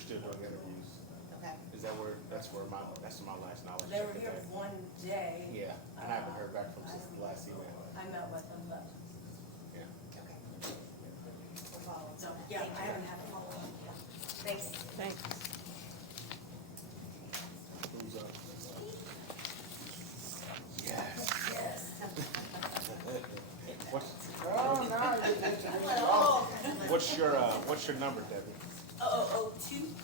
still doing interviews. Okay. Is that that's my last knowledge. They were Check here it out. one day. Yeah, and I haven't heard back from since the last email. I met with them, but, Yeah. okay. So, yeah, I haven't had a follow-up, yeah. Thanks. Thanks. Who's up? Yes. What's, Oh, what's your number, Debbie? 0002.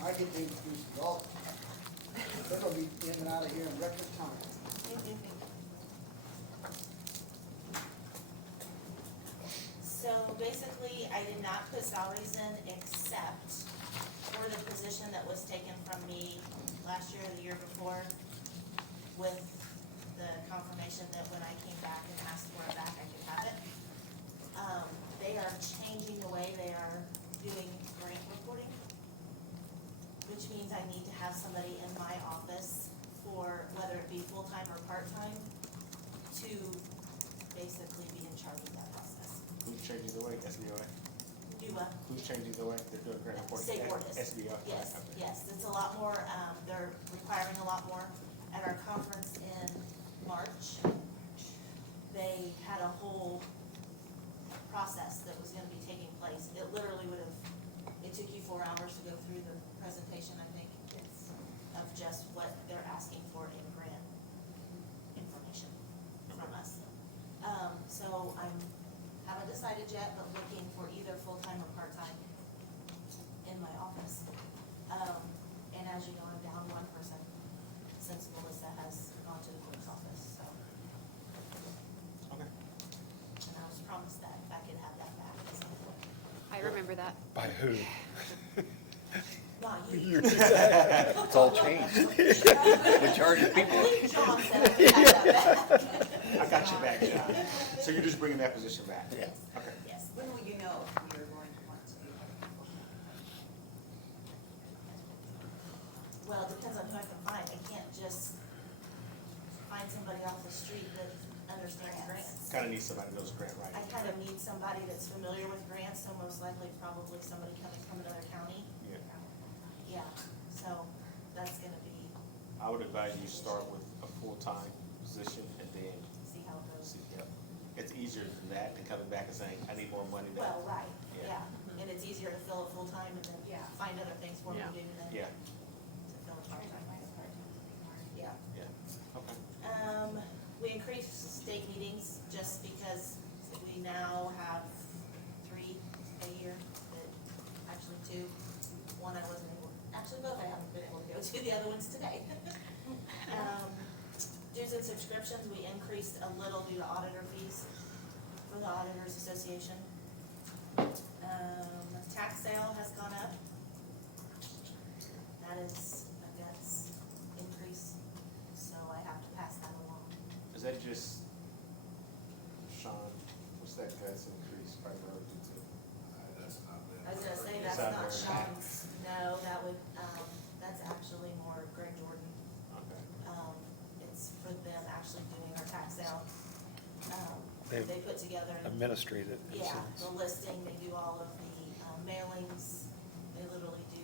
I get to introduce the golf. They're gonna be in and out of here in record time. So basically, I did not put salaries in except for the position that was taken from me last year or the year before with the confirmation that when I came back and asked for it back, I could have it. They are changing the way they are doing grant reporting, which means I need to have somebody in my office for, whether it be full-time or part-time, to basically be in charge of that process. Who's changing the way? SBOA? Do what? Who's changing the way? They're doing grant reporting? State board is. SBO? Yes, Okay. yes, it's a lot more, they're requiring a lot more. At our conference in March, they had a whole process that was gonna be taking place. It literally would have, it took you 4 hours to go through the presentation, I think, of just what they're asking for in grant information from us. So haven't decided yet, but looking for either full-time or part-time in my office. And as you know, I'm down one person since Melissa has gone to the clerk's office, so. Okay. And I was promised that if I could have that back at some point. I remember that. By who? Not you. It's all changed. Majority of I people. believe John said I could have that back. I got you back, John. So you're just bringing that position back? Yeah. Okay. Yes. When will you know if you're going to want to be? Well, it depends on who I can find. I can't just find somebody off the street that understands grants. Kind of need somebody who knows grant I writing. kind of need somebody that's familiar with grants, so most likely probably somebody coming from another county. Yeah. Yeah, so that's gonna be, I would advise you start with a full-time position and then see how it goes. see, yep. It's easier than that than coming back and saying, I need more money now. Well, right, Yeah. yeah, and it's easier to fill it full-time and then Yeah. find other things for me to do than Yeah, to fill it part-time. Yeah. yeah, okay. We increased state meetings just because we now have 3 a year, actually 2. One I wasn't able, actually both I haven't been able to go to, the other one's today. Dues and subscriptions, we increased a little due to auditor fees for the Auditors Association. Tax sale has gone up. That's increase, so I have to pass that along. Is that just, Sean, what's that guy's increase primarily due to? That's not bad. I was gonna say, It's that's not not very Sean's, no, that would, that's actually more Greg Jordan. Okay. It's for them actually doing our tax sale. They They put together, administrate it, in a yeah, sense. the listing, they do all of the mailings, they literally do,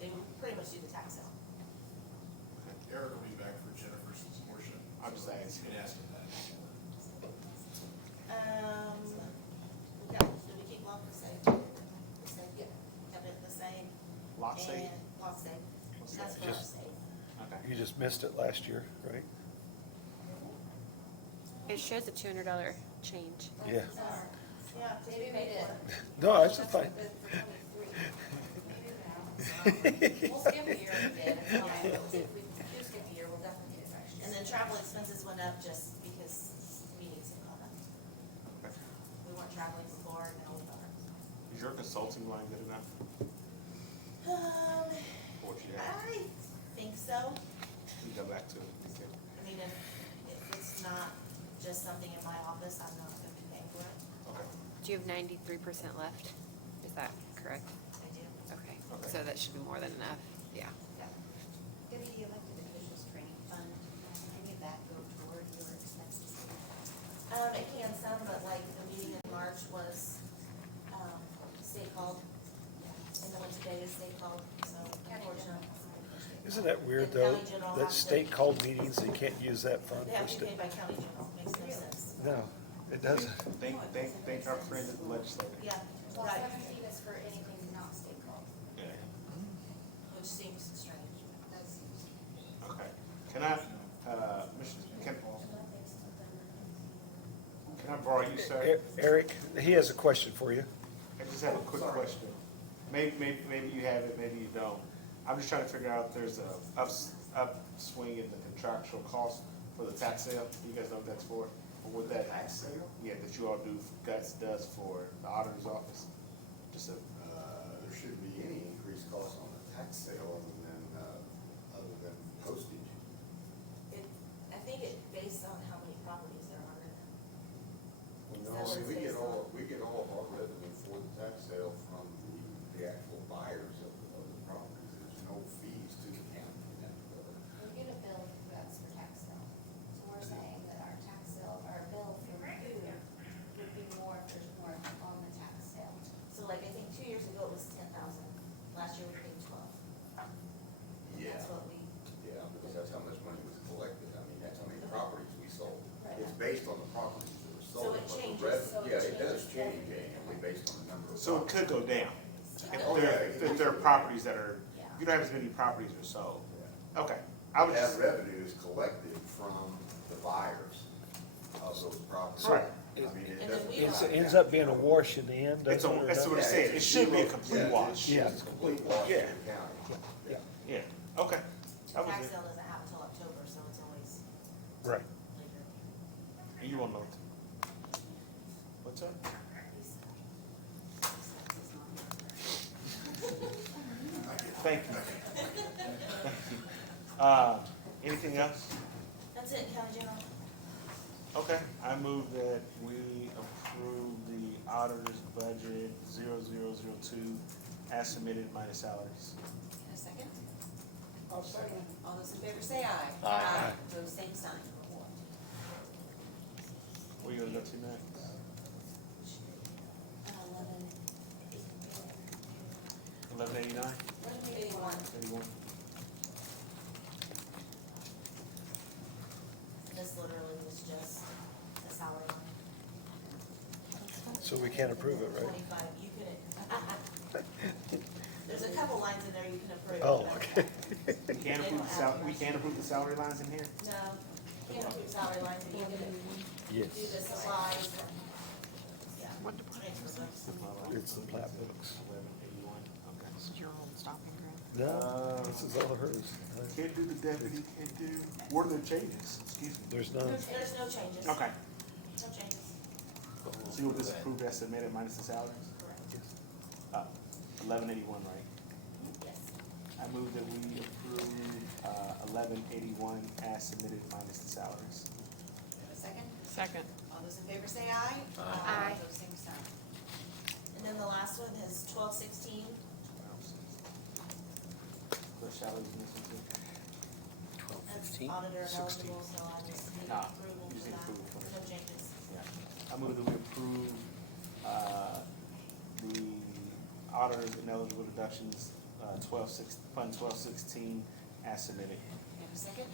they pretty much do the tax sale. Eric will be back for Jennifer's portion. I'm just asking. You can ask him that. Yeah, did we keep lock and safe? Yeah. Kept it the same. Lock safe? And lock safe, that's for our Just- safe. Okay. You just missed it last year, right? It shows a $200 change. Yeah. Yeah. Maybe we did. No, that's fine. We'll skip a year if we did, if we do skip a year, we'll definitely get it next year. And then travel expenses went up just because meetings have gone up. We weren't traveling before, now we are. Is your consulting line good enough for what you have? I think so. You go back to it. Okay. I mean, if it's not just something in my office, I'm not gonna be paying for it. Okay. Do you have 93% left? Is that correct? I do. Okay, Okay. so that should be more than enough, yeah. Yeah. Did the elected officials training fund, any of that go toward your expenses? It can some, but like the meeting in March was, state called, and the one today is state called, so unfortunately. Isn't that weird, And though, county general that has to- state called meetings, they can't use that fund They for have to be state? paid by county general, makes no sense. No, it doesn't. Thank our friend at the legislature. Yeah, Well, right, 17 is for anything not state called. Yeah. which seems strange. That seems. Okay. Can I, can I borrow you, sir? Eric, he has a question for you. I just have a quick question. Maybe you have it, maybe you don't. I'm just trying to figure out if there's a upswing in the contractual cost for the tax sale. You guys know what that's for? Or would that? Tax sale? Yeah, that you all do, Guts does for the auditor's office? Just a, There shouldn't be any increased cost on the tax sale other than postage. I think it based on how many properties there are in No, I mean, we get all of our revenue for the tax sale from the actual buyers of the properties. There's no fees to the county in that regard. We get a bill for that's for tax sale. So we're saying that our tax sale, our bill for food would be more if there's more on the tax sale. So like, I think 2 years ago it was 10,000, last year we paid 12. Yeah, That's what we, yeah, because that's how much money was collected. I mean, that's how many properties we sold. Right. It's based on the properties that were So sold. it but the changes, rev- so it Yeah, it does changes change annually based on the number of. so it could go down. Oh, yeah. If there are properties that are, Yeah. you don't have as many properties are sold. Yeah. Okay. I would That just, revenue is collected from the buyers of those properties. Right. I mean, it And then doesn't. we It ends up being a wash in the end, it's doesn't it? that's what I said. It should be a complete wash. Yeah. It's a complete wash Yeah. in the county. Yeah. Yeah, okay. the That was tax it. sale doesn't happen until October, so it's always Right. later. And you won't know. What's that? Thank you. Thank you. Anything else? That's it, county general. Okay, I move that we approve the auditor's budget 0002 as submitted minus salaries. In a second, I'll second. all those in favor say aye. Aye. Those same sign. Where you gonna go to next? 1189? 81. 81? This literally was just the salary line. So we can't approve it, right? 25, you couldn't. There's a couple lines in there you can approve. Oh, but- okay. We can't approve the salary lines in here? No, you can't approve salary lines, but you can Yes, do the supplies. Yeah. What department is this? it's the plat books. 1181, okay. This is your old stopping ground. No, this is all hers. Can't do the deputy, can't do, what are the changes? Excuse me. There's none. There's no changes. Okay, No changes, so you will disapprove as submitted minus the salaries? correct. 1181, right? Yes. I move that we approve 1181 as submitted minus the salaries. In a second, Second. all those in favor say aye. Aye. Those same sign. And then the last one is 1216. The salaries missing too. That's 1215? auditor 16. eligible, so I just need Ah, approval you for need that. approval for it. No changes. Yeah. I move that we approve the auditors and eligible deductions, Fund 1216 as submitted. In a second,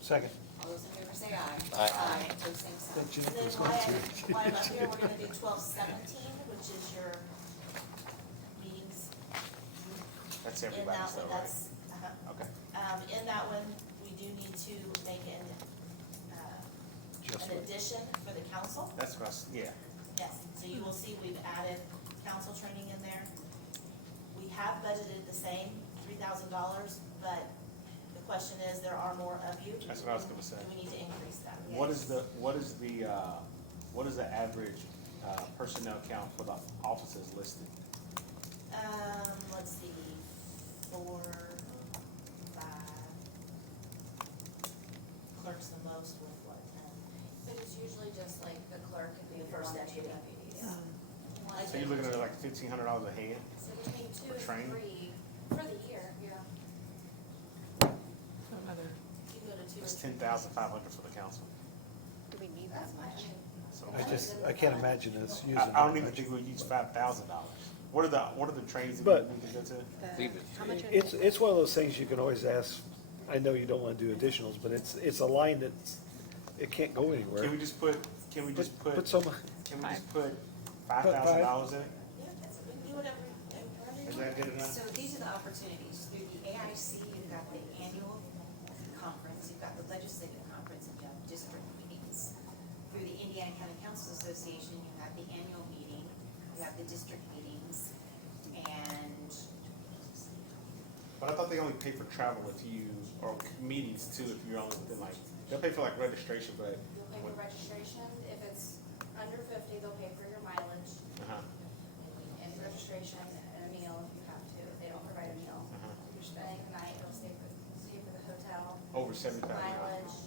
Second. all those in favor say aye. Aye. Those same sign. That And Jennifer then was while going I'm, to. while I'm up here, we're gonna do 1217, which is your meetings. That's In that everybody's one, though, right? that's, Okay. in that one, we do need to make an Just one. addition for the council. That's what I s yeah. Yes, so you will see we've added council training in there. We have budgeted the same, $3,000, but the question is, there are more of you. That's what I was gonna say. Do we need to increase that? What is the average personnel count for the offices listed? Let's see, 4, 5. Clerk's the most with what, 10? But it's usually just like the clerk and the The first one or two deputy. deputies. One So you're looking at like $1,500 a head? So between 2 and training? 3 for the year, yeah. So another, You go to 2 or It's 3. $10,500 for the council. Do we need that much? So I can't imagine us using. I don't that even much. think we'll use $5,000. What are the trainings that But- we can go to? Leave it. How much are It's one of those things you can always ask, I know you don't wanna do additionals, but it's a line that's, it can't go anywhere. Can we just put Put some, $5,000 in it? Yeah, that's, we can do whatever, whatever you Is want. that good enough? So these are the opportunities, through the AIC, you've got the annual conference, you've got the legislative conference, and you have district meetings. Through the Indiana County Council Association, you have the annual meeting, you have the district meetings, and But I thought they only pay for travel if you, or meetings too, if you're only within like, they'll pay for like registration, but. You'll pay for registration, if it's under 50, they'll pay for your mileage Uh-huh, and registration and a meal if you have to, if they don't provide a meal. uh-huh. If you're spending the night, it'll stay for the hotel, Over 75 miles, mileage,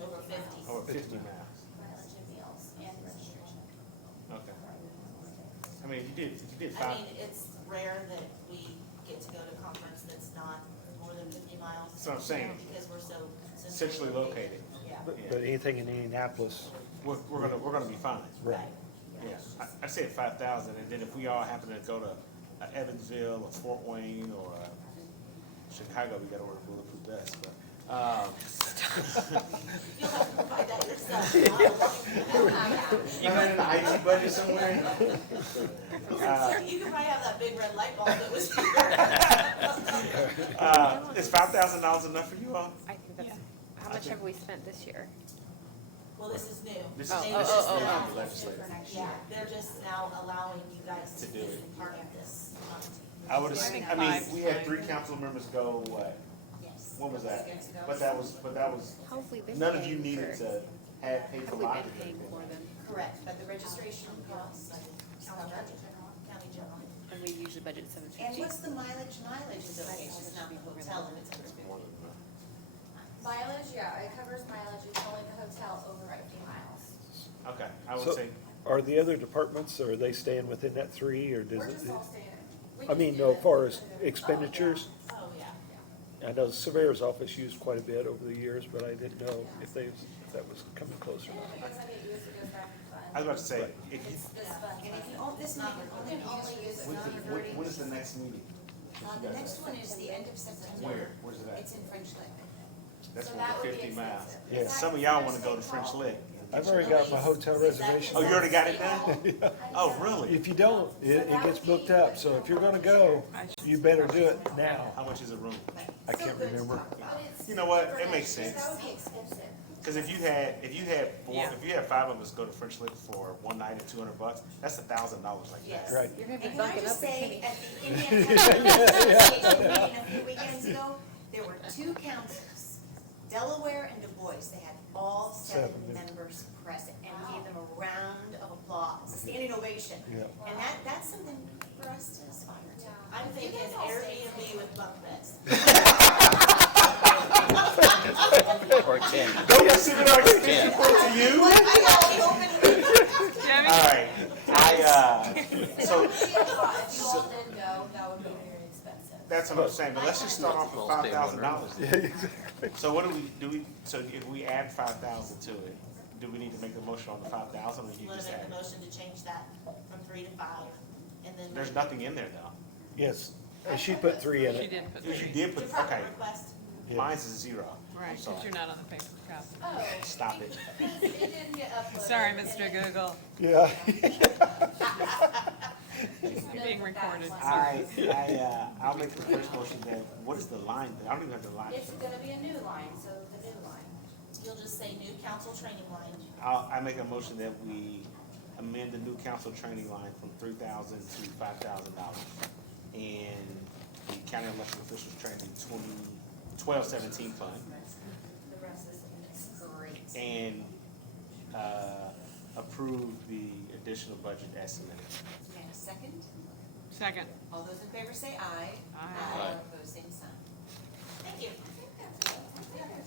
over 50. over 50 miles, mileage and meals and registration. okay. I mean, if you did I five, mean, it's rare that we get to go to a conference that's not more than 50 miles. That's what I'm saying. Because we're so centrally located, Yeah. but anything in Indianapolis, we're gonna be fine. right. Yeah, I said 5,000, and then if we all happen to go to Evansville or Fort Wayne or Chicago, we gotta order bulletproof vests, but, You'll have to provide that yourself. you got in the IT budget somewhere? You could probably have that big red light bulb that was here. Is $5,000 enough for you all? I think that's, Yeah. how much have we spent this year? Well, this is new. This Oh, is, They this just is now- the legislature. Yeah, they're just now allowing you guys To to do be it. part of this. I would, think I mean, five. we had 3 council members go, what, Yes. when was that? But that was, Hopefully they're none of you paying needed for, to have, pay for have we lodging. been paying for them? Correct, but the registration costs, county general. And we usually budget And 750. what's the mileage? Mileage is okay, it's just not the hotel and it's under 50. Mileage, yeah, it covers mileage, it's only the hotel over 50 miles. Okay, I would So- say, Are the other departments, are they staying within that 3, or does We're it? just all staying. We I can mean, do as it. far as expenditures, Oh, yeah. I know the surveyor's office used quite a bit over the years, but I didn't know if that was coming closer. If it goes unused, it goes back in the fund. I was about to say, if you, It's this fund. And if you, this month, You can only use it non-reverting. when is the next meeting? the next one is the end of September. Where, where's it at? It's in French Lick. That's So more that than would be 50 miles. expensive. Yeah. Some of y'all wanna go to French Lick. I've already got my hotel reservation. Oh, you already got it done? Oh, really? If you don't, it gets booked up, so if you're gonna go, you better do it now. How much is a room? I can't remember. But it's You know what, for it makes next year. sense. That would be expensive. Cause if you had four, Yeah. if you had 5 of us go to French Lick for one night at $200, that's $1,000 like Yes. that. Right. You're gonna be And can I bunking just up with say, Kenny. at the Indiana County Association meeting a few weekends ago, there were 2 counties, Delaware and Du Bois, they had all 7 members present, and we gave them a round of applause, a standing ovation. Yeah. And that's something for us to aspire to. Yeah. I'm You thinking guys all stay Airbnb with bunk beds. Or 10. Don't consider our expensive Yeah. to you? I got the open. Jamie? Alright, so, If you all did go, that would be very expensive. that's what I'm saying, but let's just start off with $5,000. Yeah, exactly. So what so if we add 5,000 to it, do we need to make a motion on the 5,000 or you You wanna just make add a it? motion to change that from 3 to 5, and then. There's nothing in there though. Yes, and she put 3 in She it. did put If you 3. did put, okay, Department request. Yeah. mine's is 0. Right, I'm because sorry. you're not on the paper copy. Oh. Stop it. Because it didn't get uploaded. Sorry, and Mr. it- Google. Yeah. You're being recorded. I'll make the first motion that, what is the line? I don't even have the line. It's gonna be a new line, so the new line. You'll just say new council training line. I make a motion that we amend the new council training line from $3,000 to $5,000. And the county election officials training 1217 fund. The rest is great. And, approve the additional budget as submitted. And a second? Second. All those in favor say aye. Aye. Opposed, same sign. Thank you.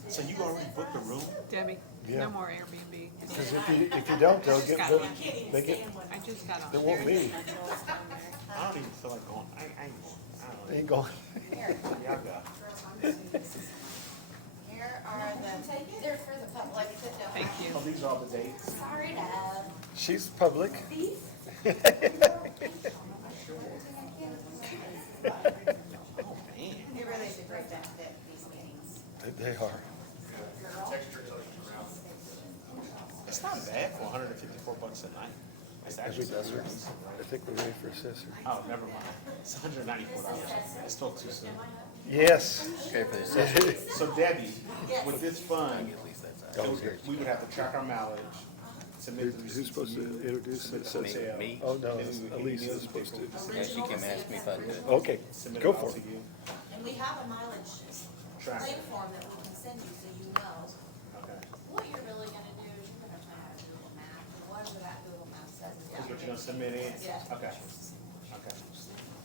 So you already booked a room? Debbie, Yeah. no more Airbnb. Because if you don't, they'll get, Got it. You can't even they stay get, in one. I just got on. there won't be, I don't even feel like going, I ain't going, I don't they ain't know. going. Y'all go. Here are the, They're for the public to know. Thank you. Oh, these are all the dates? Sorry, Deb. She's public. these, Oh, man. It really is a great benefit, these meetings. They are. Texture tells you around. It's not bad for $154 a night. It's Have actually we done pretty this? reasonable. I think we're ready for assessor. Oh, never mind. It's $194. It's still too soon. Yes. Okay, for the assessor. So Debbie, with this fund, At least that's Oh, out. okay. we would have to track our mileage, submit the receipts. Who's supposed to you, introduce submit this? the hotel, Me? Oh, no, and then we- Elise any is other supposed to. people, Yeah, she came and asked me if I could. Okay, submit go all for to it. you. And we have a mileage Track. claim form that we can send you so you know. Okay. What you're really gonna do is you're gonna find out a Google map, and whatever that Google map says is Is what you're gonna submit in? Yeah. Okay. Okay.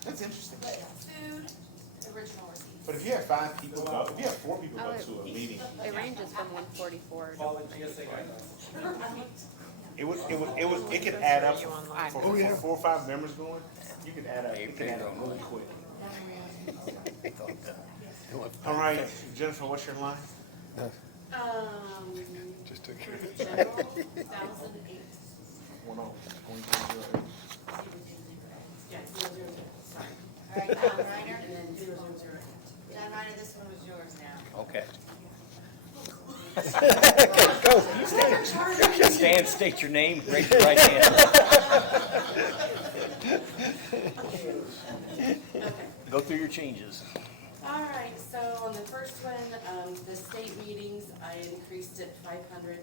That's interesting. Food, original receipts. But if you have 5 people go, if you have 4 people go to a meeting, It ranges from 144 to it could add up for, I for know. for 4 or 5 members going, you could add up, it could add up really quick. All right, Jennifer, what's your line? Just took care General, 1,008. 10308. Yeah, 000, sorry. All right, John Reiner? And then 000. John Reiner, this one was yours now. Okay. Go. Stand, state your name, raise your right hand. Go through your changes. All right, so on the first one, the state meetings, I increased it 500,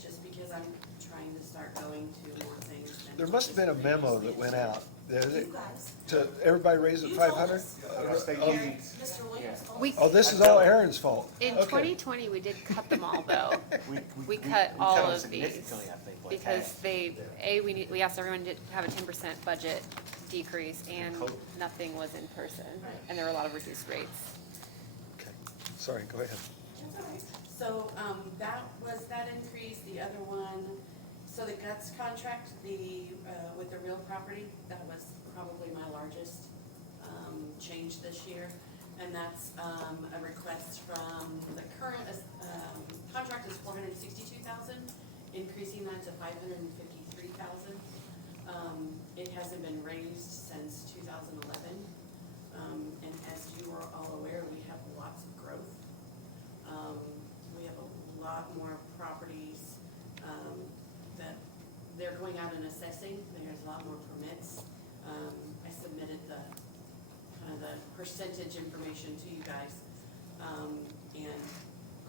just because I'm trying to start going to more things. than There must have been a memo that went out. You guys, To everybody raise it you told 500? us. State Aaron, meetings. Mr. Williams told We, us. Oh, this is all Aaron's fault. in Okay. 2020, we did cut them all though, We cut them all of these significantly, I think, like because half. we asked everyone to have a 10% budget decrease and COVID. nothing was in person. And there were a lot of reduced rates. Okay. Sorry, go ahead. That's all right. So, that was that increase, the other one, so the guts contract, with the real property, that was probably my largest, change this year. And that's, a request from the current, contract is $462,000, increasing that to $553,000. It hasn't been raised since 2011. And as you are all aware, we have lots of growth. We have a lot more properties, that they're going out and assessing. There's a lot more permits. I submitted the, kind of the percentage information to you guys. And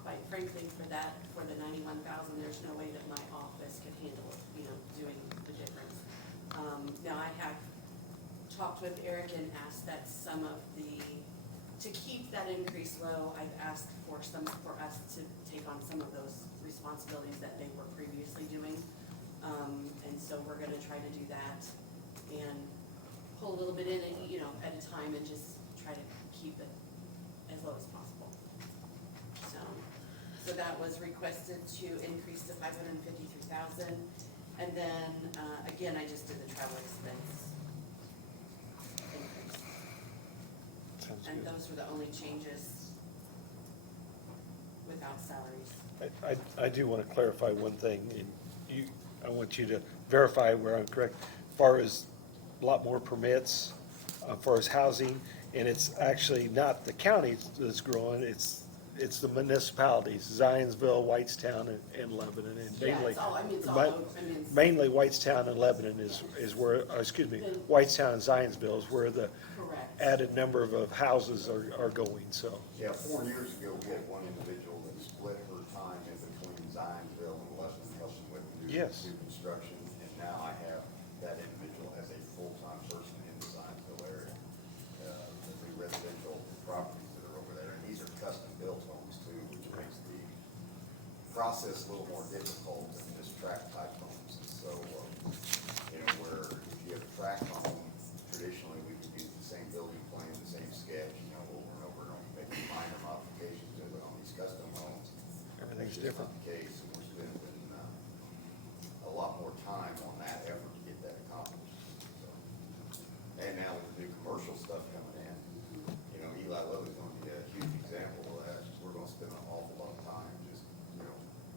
quite frankly, for that, for the 91,000, there's no way that my office could handle it, doing the difference. Now I have talked with Eric and asked that some of to keep that increase low, I've asked for us to take on some of those responsibilities that they were previously doing. And so we're gonna try to do that and pull a little bit in, at a time and just try to keep it as low as possible. So that was requested to increase to 553,000. And then, again, I just did the travel expense increase. Sounds And good. those were the only changes without salaries. I do want to clarify one thing, and I want you to verify where I'm correct. As far as a lot more permits, as far as housing, and it's actually not the county that's growing, it's the municipalities, Zionsville, Whitestown, and Lebanon, and Yeah, mainly. it's all, it's all mi- over, it's. Mainly Whitestown and Lebanon is where, Whitestown and Zionsville is where the Correct. added number of houses are going, so. Yeah, 4 years ago, we had one individual that split her time in between Zionsville and Lebanon, helping with Yes. new construction. And now I have that individual as a full-time person in the Zionsville area. The residential properties that are over there, and these are custom-built homes too, which makes the process a little more difficult than just tract type homes. And so, where if you have a tract home, traditionally, we could use the same building plan, the same sketch, over and over and over, making minor modifications to it on these custom homes. Everything's That's just different. not the case, and we're spending a lot more time on that effort to get that accomplished. So, and now with the new commercial stuff coming in, Eli Lilly's gonna be a huge example of that. We're gonna spend an awful lot of time just,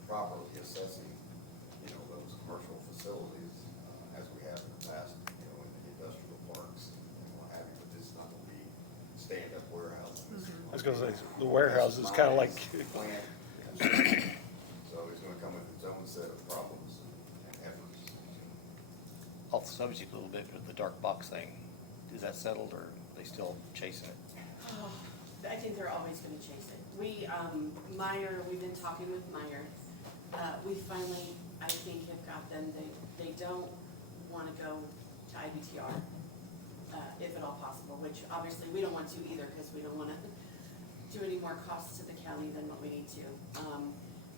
properly assessing, those commercial facilities, as we have in the past, in the industrial parks, was gonna say, the warehouse is kinda like, Plant. So it's gonna come with its own set of problems and efforts. Off the subject a little bit with the dark box thing, is that settled or are they still chasing it? I think they're always gonna chase it. We, Meyer, we've been talking with Meyer. We finally, I think, have got them, they don't wanna go to IBTR, if at all possible, which obviously we don't want to either, because we don't wanna do any more costs to the county than what we need to.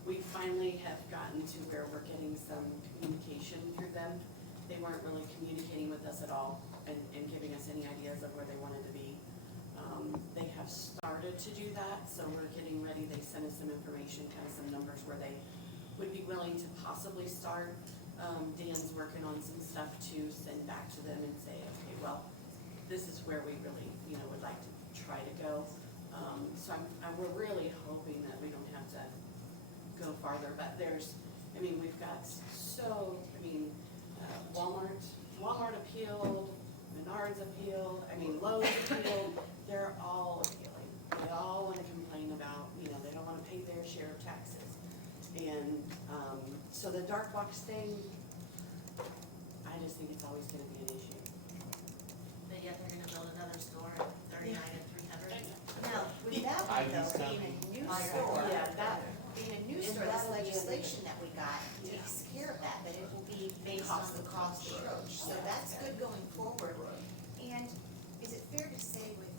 We finally have gotten to where we're getting some communication through them. They weren't really communicating with us at all and giving us any ideas of where they wanted to be. They have started to do that, so we're getting ready. They sent us some information, kind of some numbers where they would be willing to possibly start. Dan's working on some stuff to send back to them and say, okay, well, this is where we really, would like to try to go. So we're really hoping that we don't have to go farther, but we've got Walmart appealed, Menards appealed, Lowe's appealed, they're all appealing. They all wanna complain about, they don't wanna pay their share of taxes. And, so the dark box thing, I just think it's always gonna be an issue. But yet they're gonna build another store at 39 and 300. Now, with that one though, being a new store, being a new store, this legislation that we got takes care of that, but it will be based on the cost approach. So that's good going forward. And is it fair to say with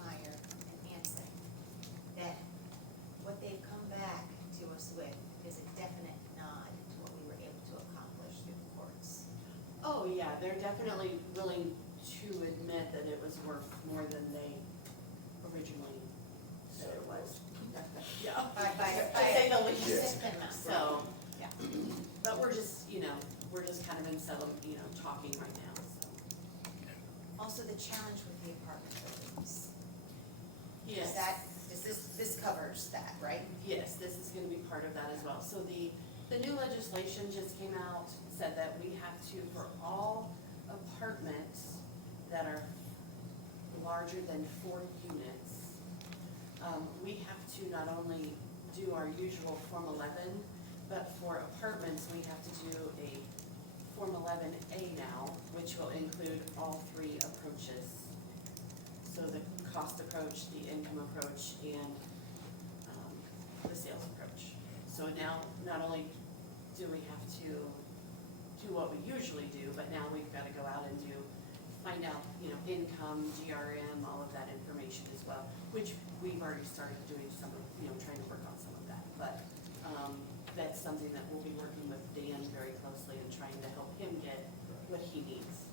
Meyer and Hanson that what they've come back to us with is a definite nod to what we were able to accomplish through the courts? Oh, yeah, they're definitely willing to admit that it was worth more than they originally said it was. Yeah. To say the least. Significant amount. So, yeah. But we're just, we're just kind of in settle, talking right now, so. Also, the challenge with the apartment buildings. Yes. This covers that, right? Yes, this is gonna be part of that as well. So the new legislation just came out, said that we have to, for all apartments that are larger than 4 units, we have to not only do our usual Form 11, but for apartments, we have to do a Form 11A now, which will include all 3 approaches. So the cost approach, the income approach, and the sales approach. So now, not only do we have to do what we usually do, but now we've got to go out and find out, income, GRM, all of that information as well, which we've already started doing some of, trying to work on some of that. But that's something that we'll be working with Dan very closely and trying to help him get what he needs.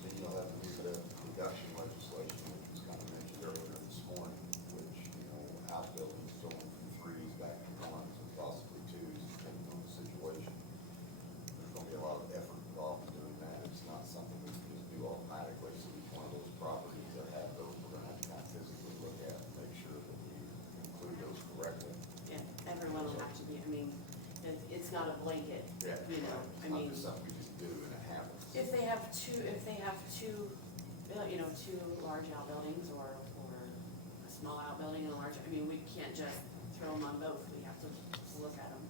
Then you'll have to do the reduction legislation, which was kind of mentioned earlier this morning, which, outbuildings going from 3s back to 1s and possibly 2s, depending on the situation. There's gonna be a lot of effort involved in doing that. It's not something we can just do automatically. So each one of those properties that have those, we're gonna have to kind of physically look at and make sure that we include those correctly. Yeah, everyone will have to be, it's not a blanket, It's not just something we just do and it happens. If they have two, two large outbuildings or a small outbuilding and a large, we can't just throw them on both, we have to look at them.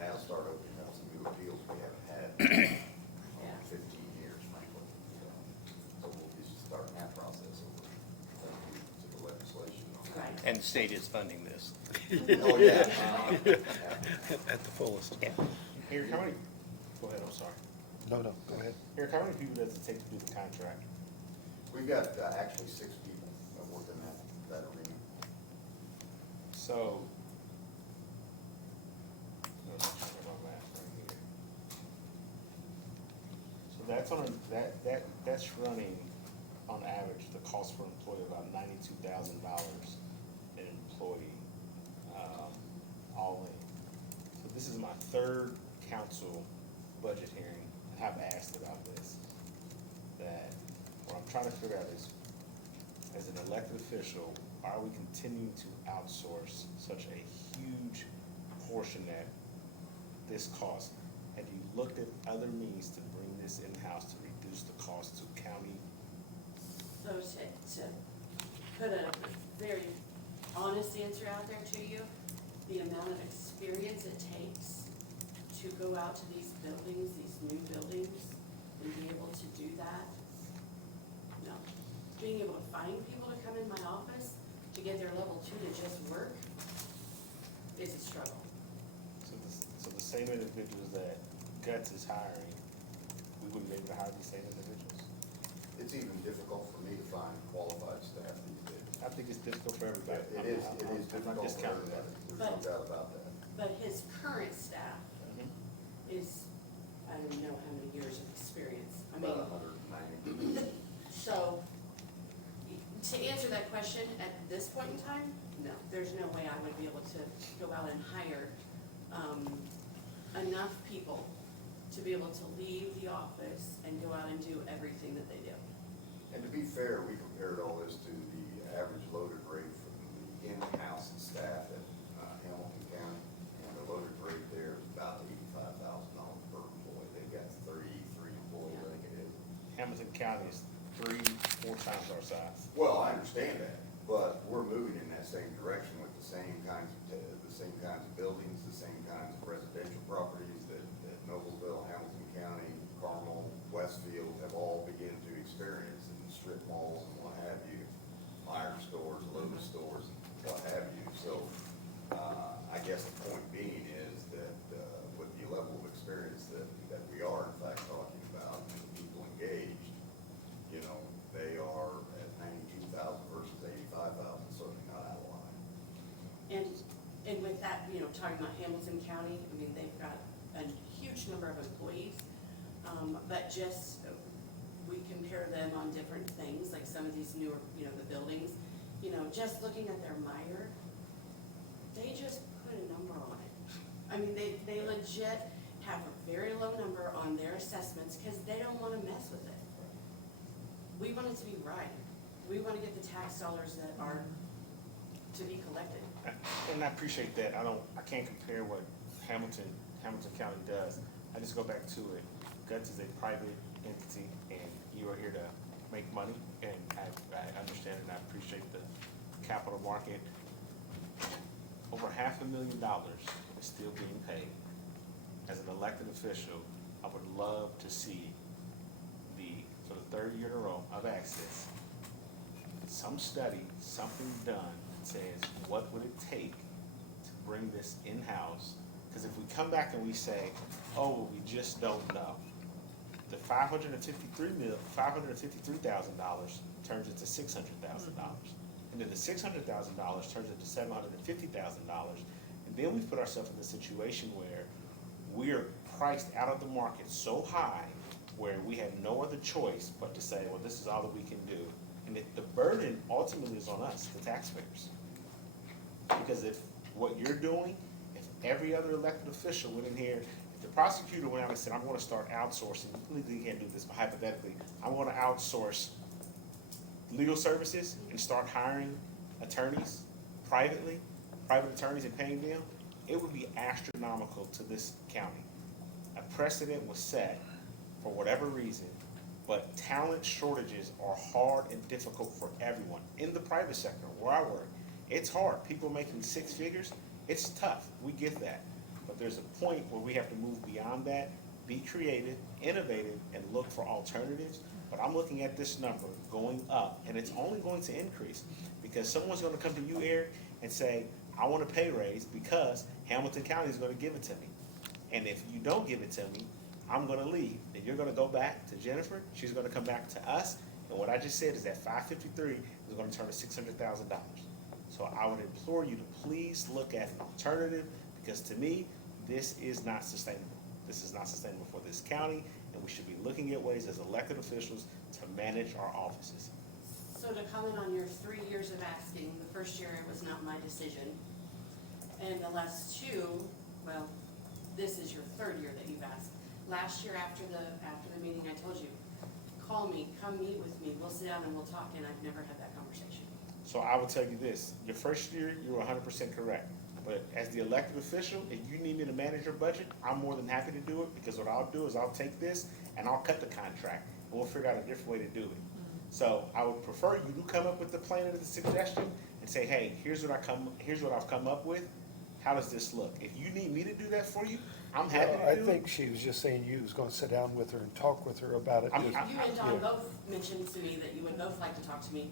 Now start opening up some new appeals we haven't had Yeah. in 15 years, frankly. So we'll be starting that process over. Thank you to the legislation. Right. And the state is funding this. Oh, yeah. at the fullest. Yeah. Eric, how many, go ahead, I'm sorry. No, go ahead. Eric, how many people does it take to do the contract? We've got actually 6 people that work in that arena. So, I'm trying to get my math right here. So that's that's running, on average, the cost per employee about $92,000 an employee, all in. So this is my 3rd council budget hearing, and I've asked about this. That, what I'm trying to figure out is, as an elected official, are we continuing to outsource such a huge portion that this costs? Have you looked at other means to bring this in-house to reduce the cost to county So to put a very honest answer out there to you, the amount of experience it takes to go out to these buildings, these new buildings, and be able to do that, no. Being able to find people to come in my office to get their level 2 to just work is a struggle. So the same individuals that Guts is hiring, we wouldn't be able to hire the same individuals? It's even difficult for me to find qualified staff these days. I think it's difficult for everybody. It is I'm not difficult for discounting that. everybody, there's no But- doubt about that. But his current staff Mhm. is, I don't even know how many years of experience. I mean, About 190. so, to answer that question, at this point in time, no, there's no way I would be able to go out and hire, enough people to be able to leave the office and go out and do everything that they do. And to be fair, we compared all this to the average loaded rate from the in-house staff at Hamilton County. And the loaded rate there is about $85,000 per employee. They've got 33 employees, I think it is. Hamilton County is 3-4 times our size. Well, I understand that, but we're moving in that same direction with the same kinds of buildings, the same kinds of residential properties that Noblesville, Hamilton County, Carmel, Westfield have all begun to experience in strip malls and what have you, Meijer stores, Lowe's stores, and what have you. So, I guess the point being is that, with the level of experience that we are in fact talking about, and the people engaged, you know, they are at 92,000 versus 85,000, certainly not out of line. And with that, you know, talking about Hamilton County, I mean, they've got a huge number of employees, but just, we compare them on different things, like some of these newer, you know, the buildings, you know, just looking at their Meijer, they just put a number on it. I mean, they legit have a very low number on their assessments, because they don't wanna mess with it. We want it to be right. We wanna get the tax dollars that are to be collected. And I appreciate that. I can't compare what Hamilton County does. I just go back to it. Guts is a private entity, and you are here to make money, and I understand and I appreciate the capital market. Over $500,000 is still being paid. As an elected official, I would love to see for the third year in a row of Access, some study, something done that says, what would it take to bring this in-house? Because if we come back and we say, oh, well, we just don't know, the $553,000 turns into $600,000. And then the $600,000 turns into $750,000. And then we put ourselves in a situation where we are priced out of the market so high where we have no other choice but to say, well, this is all that we can do. And the burden ultimately is on us, the taxpayers. Because if what you're doing, if every other elected official went in here, if the prosecutor went out and said, I'm going to start outsourcing, legally you can't do this, but hypothetically, I'm going to outsource legal services and start hiring attorneys privately, private attorneys and paying them, it would be astronomical to this county. A precedent was set for whatever reason, but talent shortages are hard and difficult for everyone. In the private sector, where I work, it's hard. People making 6 figures, it's tough. We get that. But there's a point where we have to move beyond that, be creative, innovative, and look for alternatives. But I'm looking at this number going up, and it's only going to increase because someone's going to come to you, Eric, and say, I want a pay raise because Hamilton County is going to give it to me. And if you don't give it to me, I'm going to leave. Then you're going to go back to Jennifer. She's going to come back to us. And what I just said is that 553 is going to turn to $600,000. So I would implore you to please look at an alternative because to me, this is not sustainable. This is not sustainable for this county, and we should be looking at ways as elected officials to manage our offices. So to comment on your 3 years of asking, the first year it was not my decision. And the last 2, well, this is your 3rd year that you've asked. Last year after the meeting, I told you, call me, come meet with me, we'll sit down and we'll talk, and I've never had that conversation. So I will tell you this, your first year, you were 100% correct. But as the elected official, if you need me to manage your budget, I'm more than happy to do it because what I'll do is I'll take this and I'll cut the contract and we'll figure out a different way to do it. So I would prefer you to come up with the plan and the suggestion and say, hey, here's what I've come up with. How does this look? If you need me to do that for you, I'm happy I to do think it. she was just saying you was gonna sit down with her and talk with her about it. I'm- Just- You and Don yeah. both mentioned to me that you would both like to talk to me,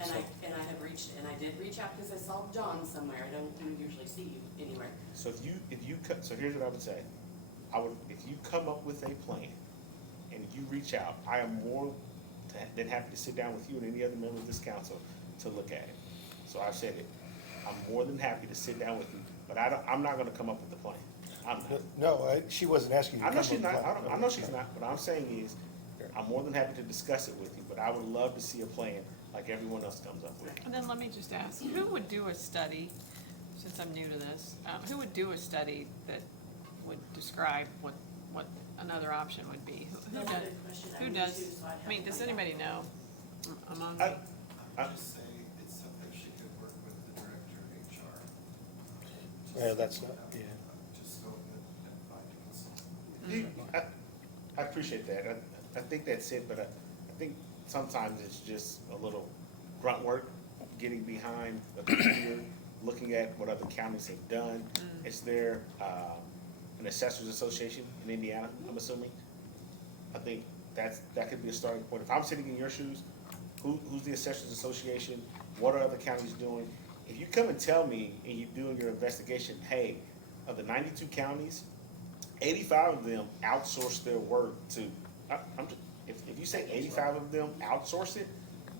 and I have reached, and I did reach out because I saw John somewhere, I don't usually see you anywhere. So so here's what I would say. If you come up with a plan and you reach out, I am more than happy to sit down with you and any other member of this council to look at it. So I've said it. I'm more than happy to sit down with you, but I'm not gonna come up with the plan. I'm not. No, she wasn't asking you to I know come she's up not, with a I know she's not, what I'm saying is, I'm more than happy to discuss it with you, but I would love to see a plan like everyone else comes up with. And then let me just ask, who would do a study, since I'm new to this, who would do a study that would describe what another option would be? Who That's a does? good question. Who I does? knew too, so I'd have I mean, to does find out. anybody know among? I- Just say it's something she could work with the director of HR. Yeah, that's not, yeah. Just go and find a consultant. I appreciate that. I think that's it, but I think sometimes it's just a little grunt work, getting behind the computer, looking at what other counties have done. Is there an assessors association in Indiana, I'm assuming? I think that could be a starting point. If I'm sitting in your shoes, who's the assessors association? What are other counties doing? If you come and tell me and you're doing your investigation, hey, of the 92 counties, 85 of them outsource their work to, if you say 85 of them outsource it,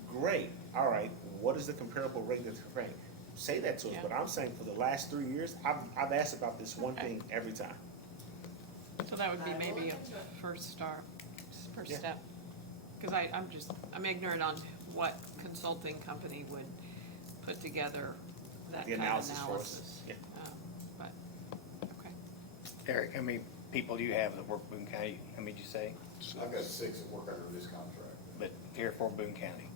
great. All right, what is the comparable rate that they're paying? Say that to us, Yeah. but I'm saying for the last 3 years, I've asked about this one thing every time. So that would be I will maybe look a into it. first Yeah. step. Because I'm ignorant on what consulting company would put together that The kind of analysis for us. analysis. Yeah. But, okay. Eric, how many people do you have that work Boone County? How many did you say? I've got 6 that work under this contract. But here for Boone County?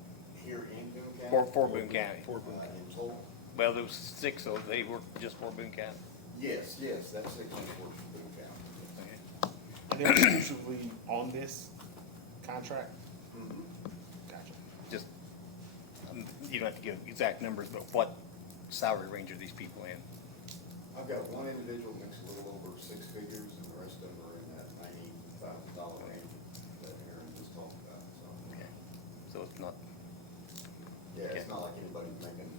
Here in Boone County? For Boone County. In total? Well, there was 6, so they work just for Boone County. Yes, that's 6 that works for Boone County. Okay. And they're usually on this contract? Gotcha. Just, you don't have to give exact numbers, but what salary range are these people in? I've got one individual makes a little over 6 figures, and the rest of them are in that $90,000 range that Aaron just talked about, so. Okay. So it's not, Yeah, it's not like anybody's making,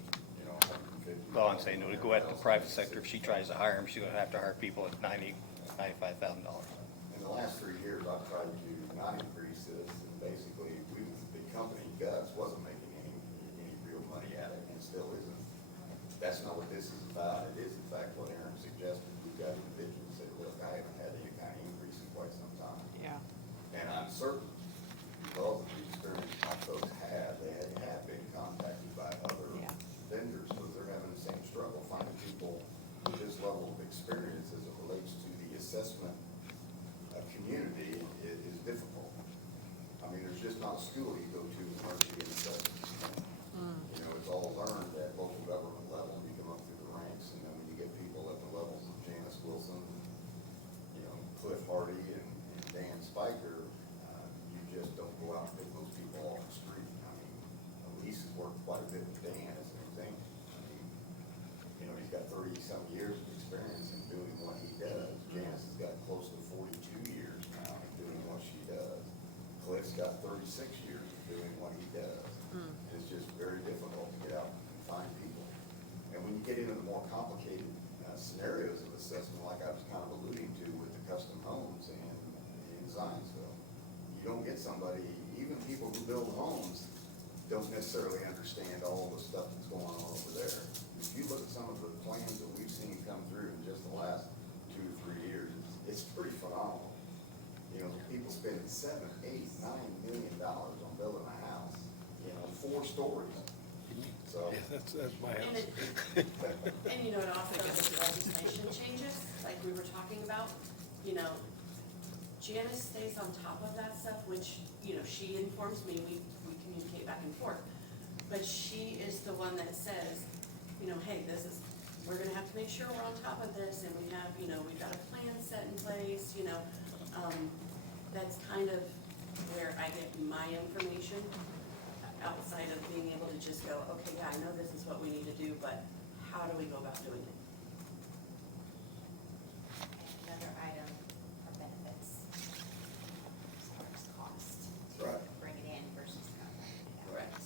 150. well, I'm saying, to go at the private sector, if she tries to hire them, she's gonna have to hire people at $95,000. In the last 3 years, I've tried to not increase this, and basically, the company Guts wasn't making any real money at it, and still isn't. That's not what this is about. It is in fact what Aaron suggested. We've got individuals that say, look, I haven't had any kind of increase in quite some time. Yeah. And I'm certain, because of the experience my folks had, they have been contacted by other Yeah. vendors, because they're having the same struggle finding people with this level of experience as it relates to the assessment community is difficult. I mean, there's just not a school you go to and learn to be an assessment. It's all learned at local government level. You come up through the ranks, and then when you get people at the levels of Janice Wilson, Cliff Hardy and Dan Spiker, you just don't go out and pick those people off the street. I mean, Elise has worked quite a bit with Dan as an example. I mean, he's got 30-some years of experience in doing what he does. Janice has got close to 42 years now in doing what she does. Cliff's got 36 years of doing what he does. It's just very difficult to get out and find people. And when you get into the more complicated scenarios of assessment, like I was kind of alluding to with the custom homes in Zionsville, you don't get somebody, even people who build homes don't necessarily understand all the stuff that's going on over there. If you look at some of the plans that we've seen come through in just the last 2 to 3 years, it's pretty phenomenal. People spending $7, $8, $9 million on building a house, 4 stories. So, Yeah, that's my And house. it also does with legislation changes, like we were talking about, Janice stays on top of that stuff, which, she informs me, we communicate back and forth. But she is the one that says, hey, we're gonna have to make sure we're on top of this, and we have, we've got a plan set in place, that's kind of where I get my information. outside of being able to just go, okay, yeah, I know this is what we need to do, but how do we go about doing it? Another item for benefits, as far as cost. Right. Bring it in versus contract it out. Correct.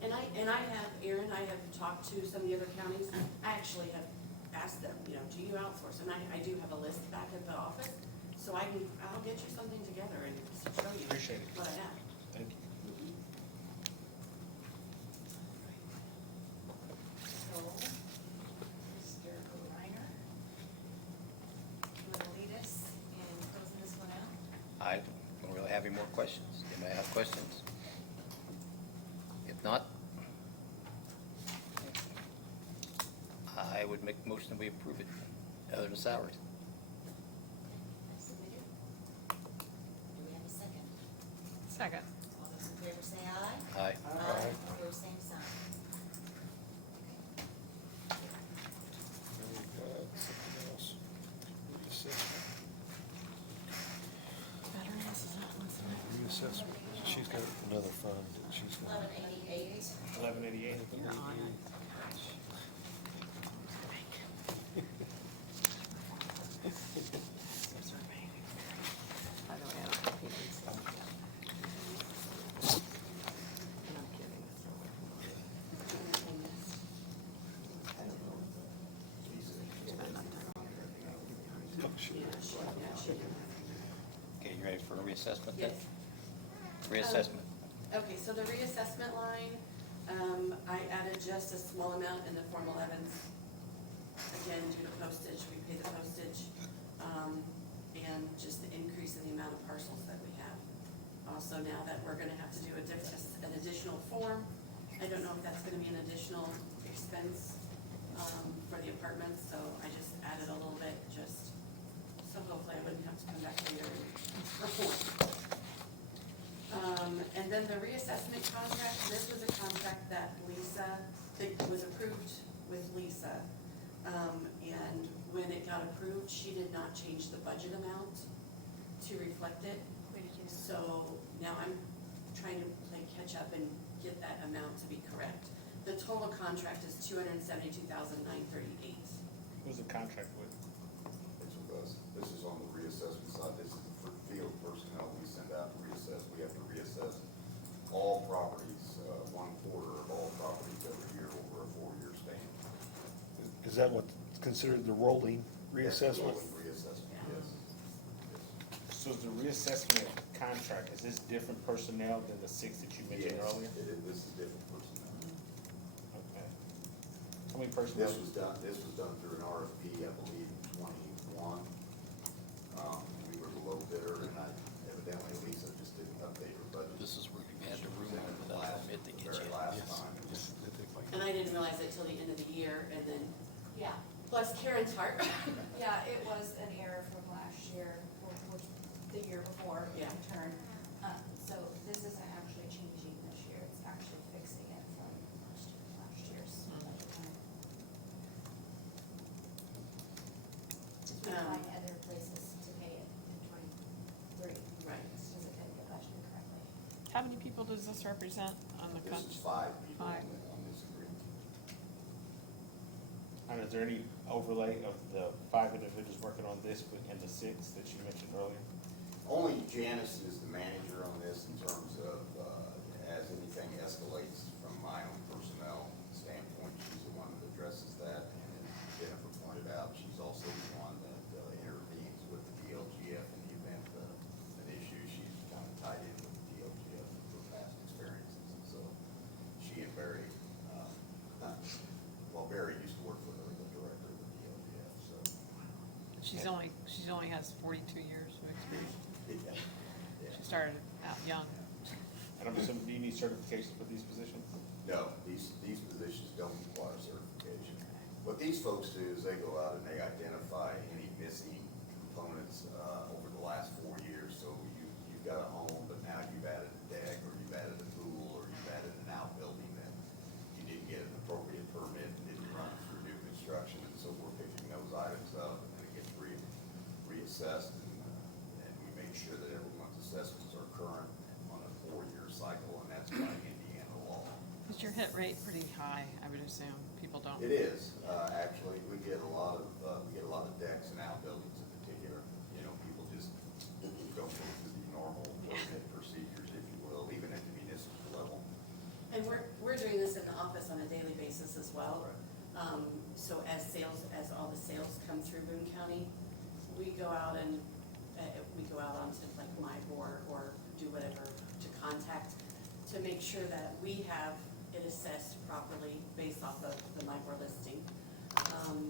And I have, Aaron, I have talked to some of the other counties, I actually have asked them, you know, do you outsource? And I do have a list back at the office, so I'll get you something together and show you Appreciate it. what I have. Thank you. So, Mr. Reiner, you want to lead us in closing this one out? I don't really have any more questions. Anybody have questions? If not, I would make a motion that we approve it, other than salaries. Submitted. Do we have a second? Second. All those in favor say aye. Aye. Aye. Opposed, same sign. Something else. Reassessment. She's got another fund that she's got. 1188. 1188. You're on it. By the way, I don't think he needs that. And I'm kidding. I don't know. Spend enough time on it. Okay, you ready for a reassessment then? Yes. Reassessment. Okay, so the reassessment line, I added just a small amount in the Form 11s. Again, due to postage, we pay the postage, and just the increase in the amount of parcels that we have. Also, now that we're gonna have to do an additional form, I don't know if that's gonna be an additional expense, for the apartments, so I just added a little bit, just, so hopefully I wouldn't have to come back later and perform. And then the reassessment contract, this was a contract that was approved with Lisa. And when it got approved, she did not change the budget amount to reflect it. So now I'm trying to play catch up and get that amount to be correct. The total contract is $272,938. Who's the contract with? It's with us. This is on the reassessment side. This is for field personnel we send out to reassess. We have to reassess all properties, 1/4 of all properties every year over a 4-year span. Is that what's considered the rolling reassessment? Rolling reassessment, yes. So is the reassessment contract, is this different personnel than the 6 that you mentioned Yes, earlier? this is different personnel. Okay. How many personnel? This was done through an RFP, I believe, in 21. We were the low bidder, and evidently Lisa just didn't update her budget. This is where you had to room Presented with the that last, permit to the get very you. last time. And I didn't realize it till the end of the year, and then, Yeah, bless Karen's heart. yeah, it was an error from last year, or the year before, Yeah. in turn. So this isn't actually changing this year, it's actually fixing it from last year's budget time. We find other places to pay it in 23. Right. Because it didn't get budgeted correctly. How many people does this represent on the This country? is 5 people Five. on this agreement. And is there any overlay of the 5 individuals working on this in the 6 that you mentioned earlier? Only Janice is the manager on this in terms of, as anything escalates from my own personnel standpoint, she's the one that addresses that. And as Jennifer pointed out, she's also the one that intervenes with the DLGF in the event of an issue. She's kind of tied in with the DLGF for past experiences. And so she and Barry, Barry used to work for the director of the DLGF, so. She only has 42 years of experience. Yeah. She started out young. And I'm assuming, do you need certifications for these positions? No, these positions don't require certification. What these folks do is they go out and they identify any missing components over the last 4 years. So you've got a home, but now you've added a deck, or you've added a pool, or you've added an outbuilding that you didn't get an appropriate permit and didn't run through new construction. And so we're picking those items up, and then it gets reassessed, and we make sure that everyone's assessments are current on a 4-year cycle, and that's by Indiana law. Is your hit rate pretty high, I would assume? People don't. It is, actually, we get a lot of decks and outbuildings in particular. You know, people just don't go through the normal permit procedures, if you will, even at the municipal level. And we're doing this in the office on a daily basis as well. So as all the sales come through Boone County, we go out and, we go out onto like MyBoard or do whatever to contact, to make sure that we have it assessed properly based off of the MyBoard listing.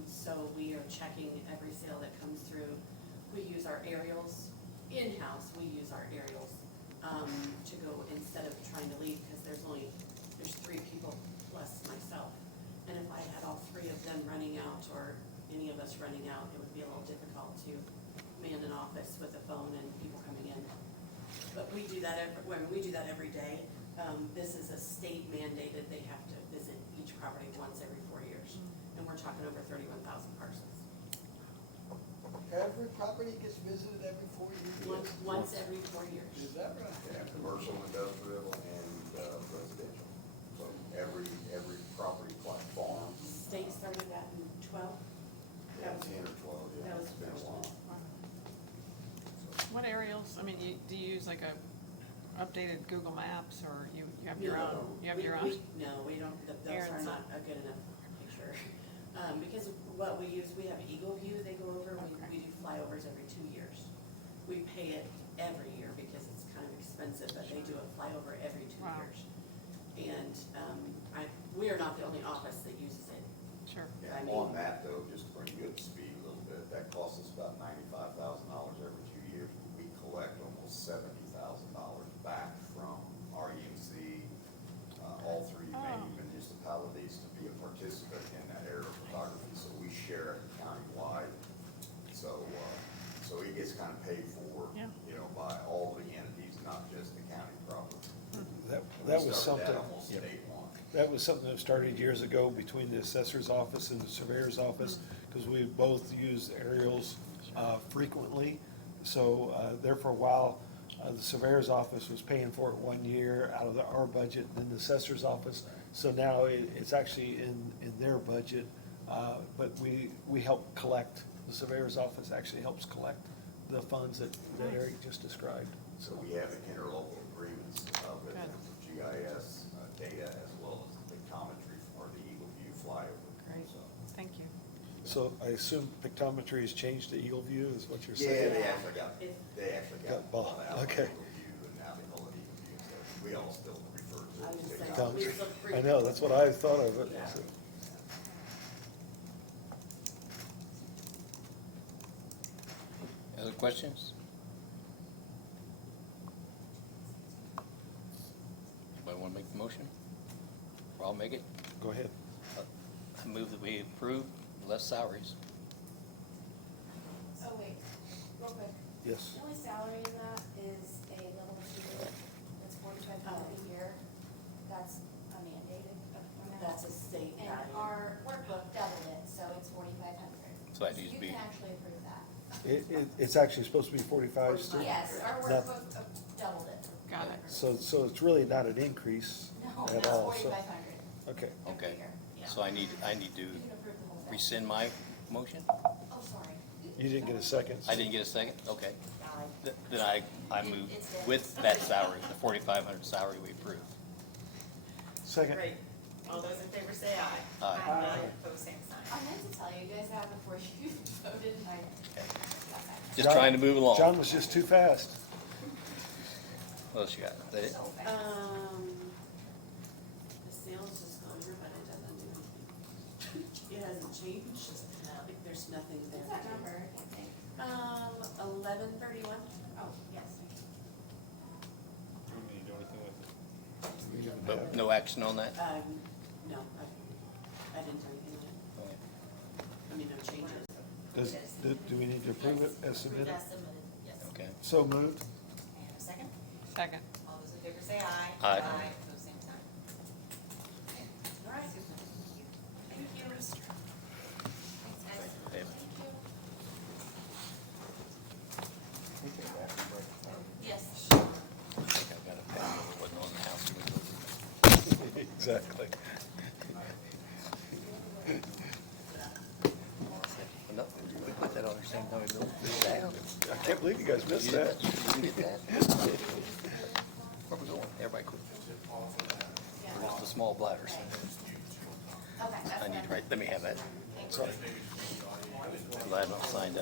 So we are checking every sale that comes through. We use our aerials, in-house, we use our aerials, to go instead of trying to leave, because there's 3 people plus myself. And if I had all 3 of them running out, or any of us running out, it would be a little difficult to man an office with a phone and people coming in. But we do that every day. This is a state mandated, they have to visit each property once every 4 years. And we're talking over 31,000 parcels. Every property gets visited every 4 years? Once every 4 years. Is that right? Yeah, commercial, industrial, and residential. So every property like farm. State started that in 12. Yeah, 10 or 12, yeah. That was It's been a while. What aerials, I mean, do you use like a updated Google Maps, or you have your own? You have your own? No, we don't, those are Aaron's- not a good enough picture. Because what we use, we have Eagle View they go over, we do flyovers every 2 years. We pay it every year because it's kind of expensive, but they do a flyover every 2 Wow. years. And, we are not the only office that uses it. Sure. Yeah, I mean- on that though, just to bring you up to speed a little bit, that costs us about $95,000 every 2 years. We collect almost $70,000 back from our EMC, all 3 main municipalities to be a participant in that aerial photography, so we share it countywide. So it gets kind of paid for, Yeah. you know, by all the entities, not just the county proper. That We was started something. that almost day one. That was something that started years ago between the assessor's office and the surveyor's office, because we both used aerials frequently. So there for a while, the surveyor's office was paying for it 1 year out of our budget, then the assessor's office. So now it's actually in their budget, but we help collect, the surveyor's office actually helps collect the funds that Eric just described. So we have interlocal agreements with Good. GIS data as well as the pictometry for the Eagle View flyover. Great, So- thank you. So I assume pictometry has changed to Eagle View, is what you're Yeah, saying? they actually got bought, bought out of okay. Eagle View, and now they call it Eagle View, so we all still refer to I it was as just saying, pictometry. we look I know, that's what I thought of it. Yeah. So- Other questions? Anybody want to make the motion? Or I'll make it. Go ahead. I move that we approve less salaries. Oh, wait, real quick. Yes. The only salary in that is a level 2, that's $4,500 a year. That's a mandated amount. That's a state And value. our workbook doubled it, so it's $4,500. So that needs to be- You can actually approve that. It's actually supposed to be 45 still? Yes, our Not- workbook doubled it. Got it. So it's really not an increase No, at that's all, so, 4,500 okay. Okay. every year. So I need to You can approve the whole thing. rescind my motion? Oh, sorry. You didn't get a second? I didn't get a second? Okay. Aye. Then I move with that salary, the 4,500 salary we approved. Second. Great. All those in favor say aye. Aye. Opposed, same sign. I meant to tell you guys that before you voted, and I. Just trying to move along. John was just too fast. What else you got? Is that it? So fast. The sales disclosure, but it doesn't do anything. It hasn't changed, like, there's nothing there. What's that number? I can't think. 1131. Oh, yes. You want me to do anything with it? But no action on that? No, I didn't do anything on it. Okay. I mean, no changes. Do we need to approve it as submitted? As submitted, yes. Okay. So moved. And a second? Second. All those in favor say aye. Aye. Opposed, same sign. All right. Thank you. Thanks, guys. David. Yes. I think I've got a pen that wasn't on that. Exactly. No, we put that on the same time we built it down. I can't believe you guys missed that. You didn't get that? Where we going? Everybody cool? We're just the small bladders. Okay, that's I need fine. to write, let me have that. Sorry. Because I have not signed up.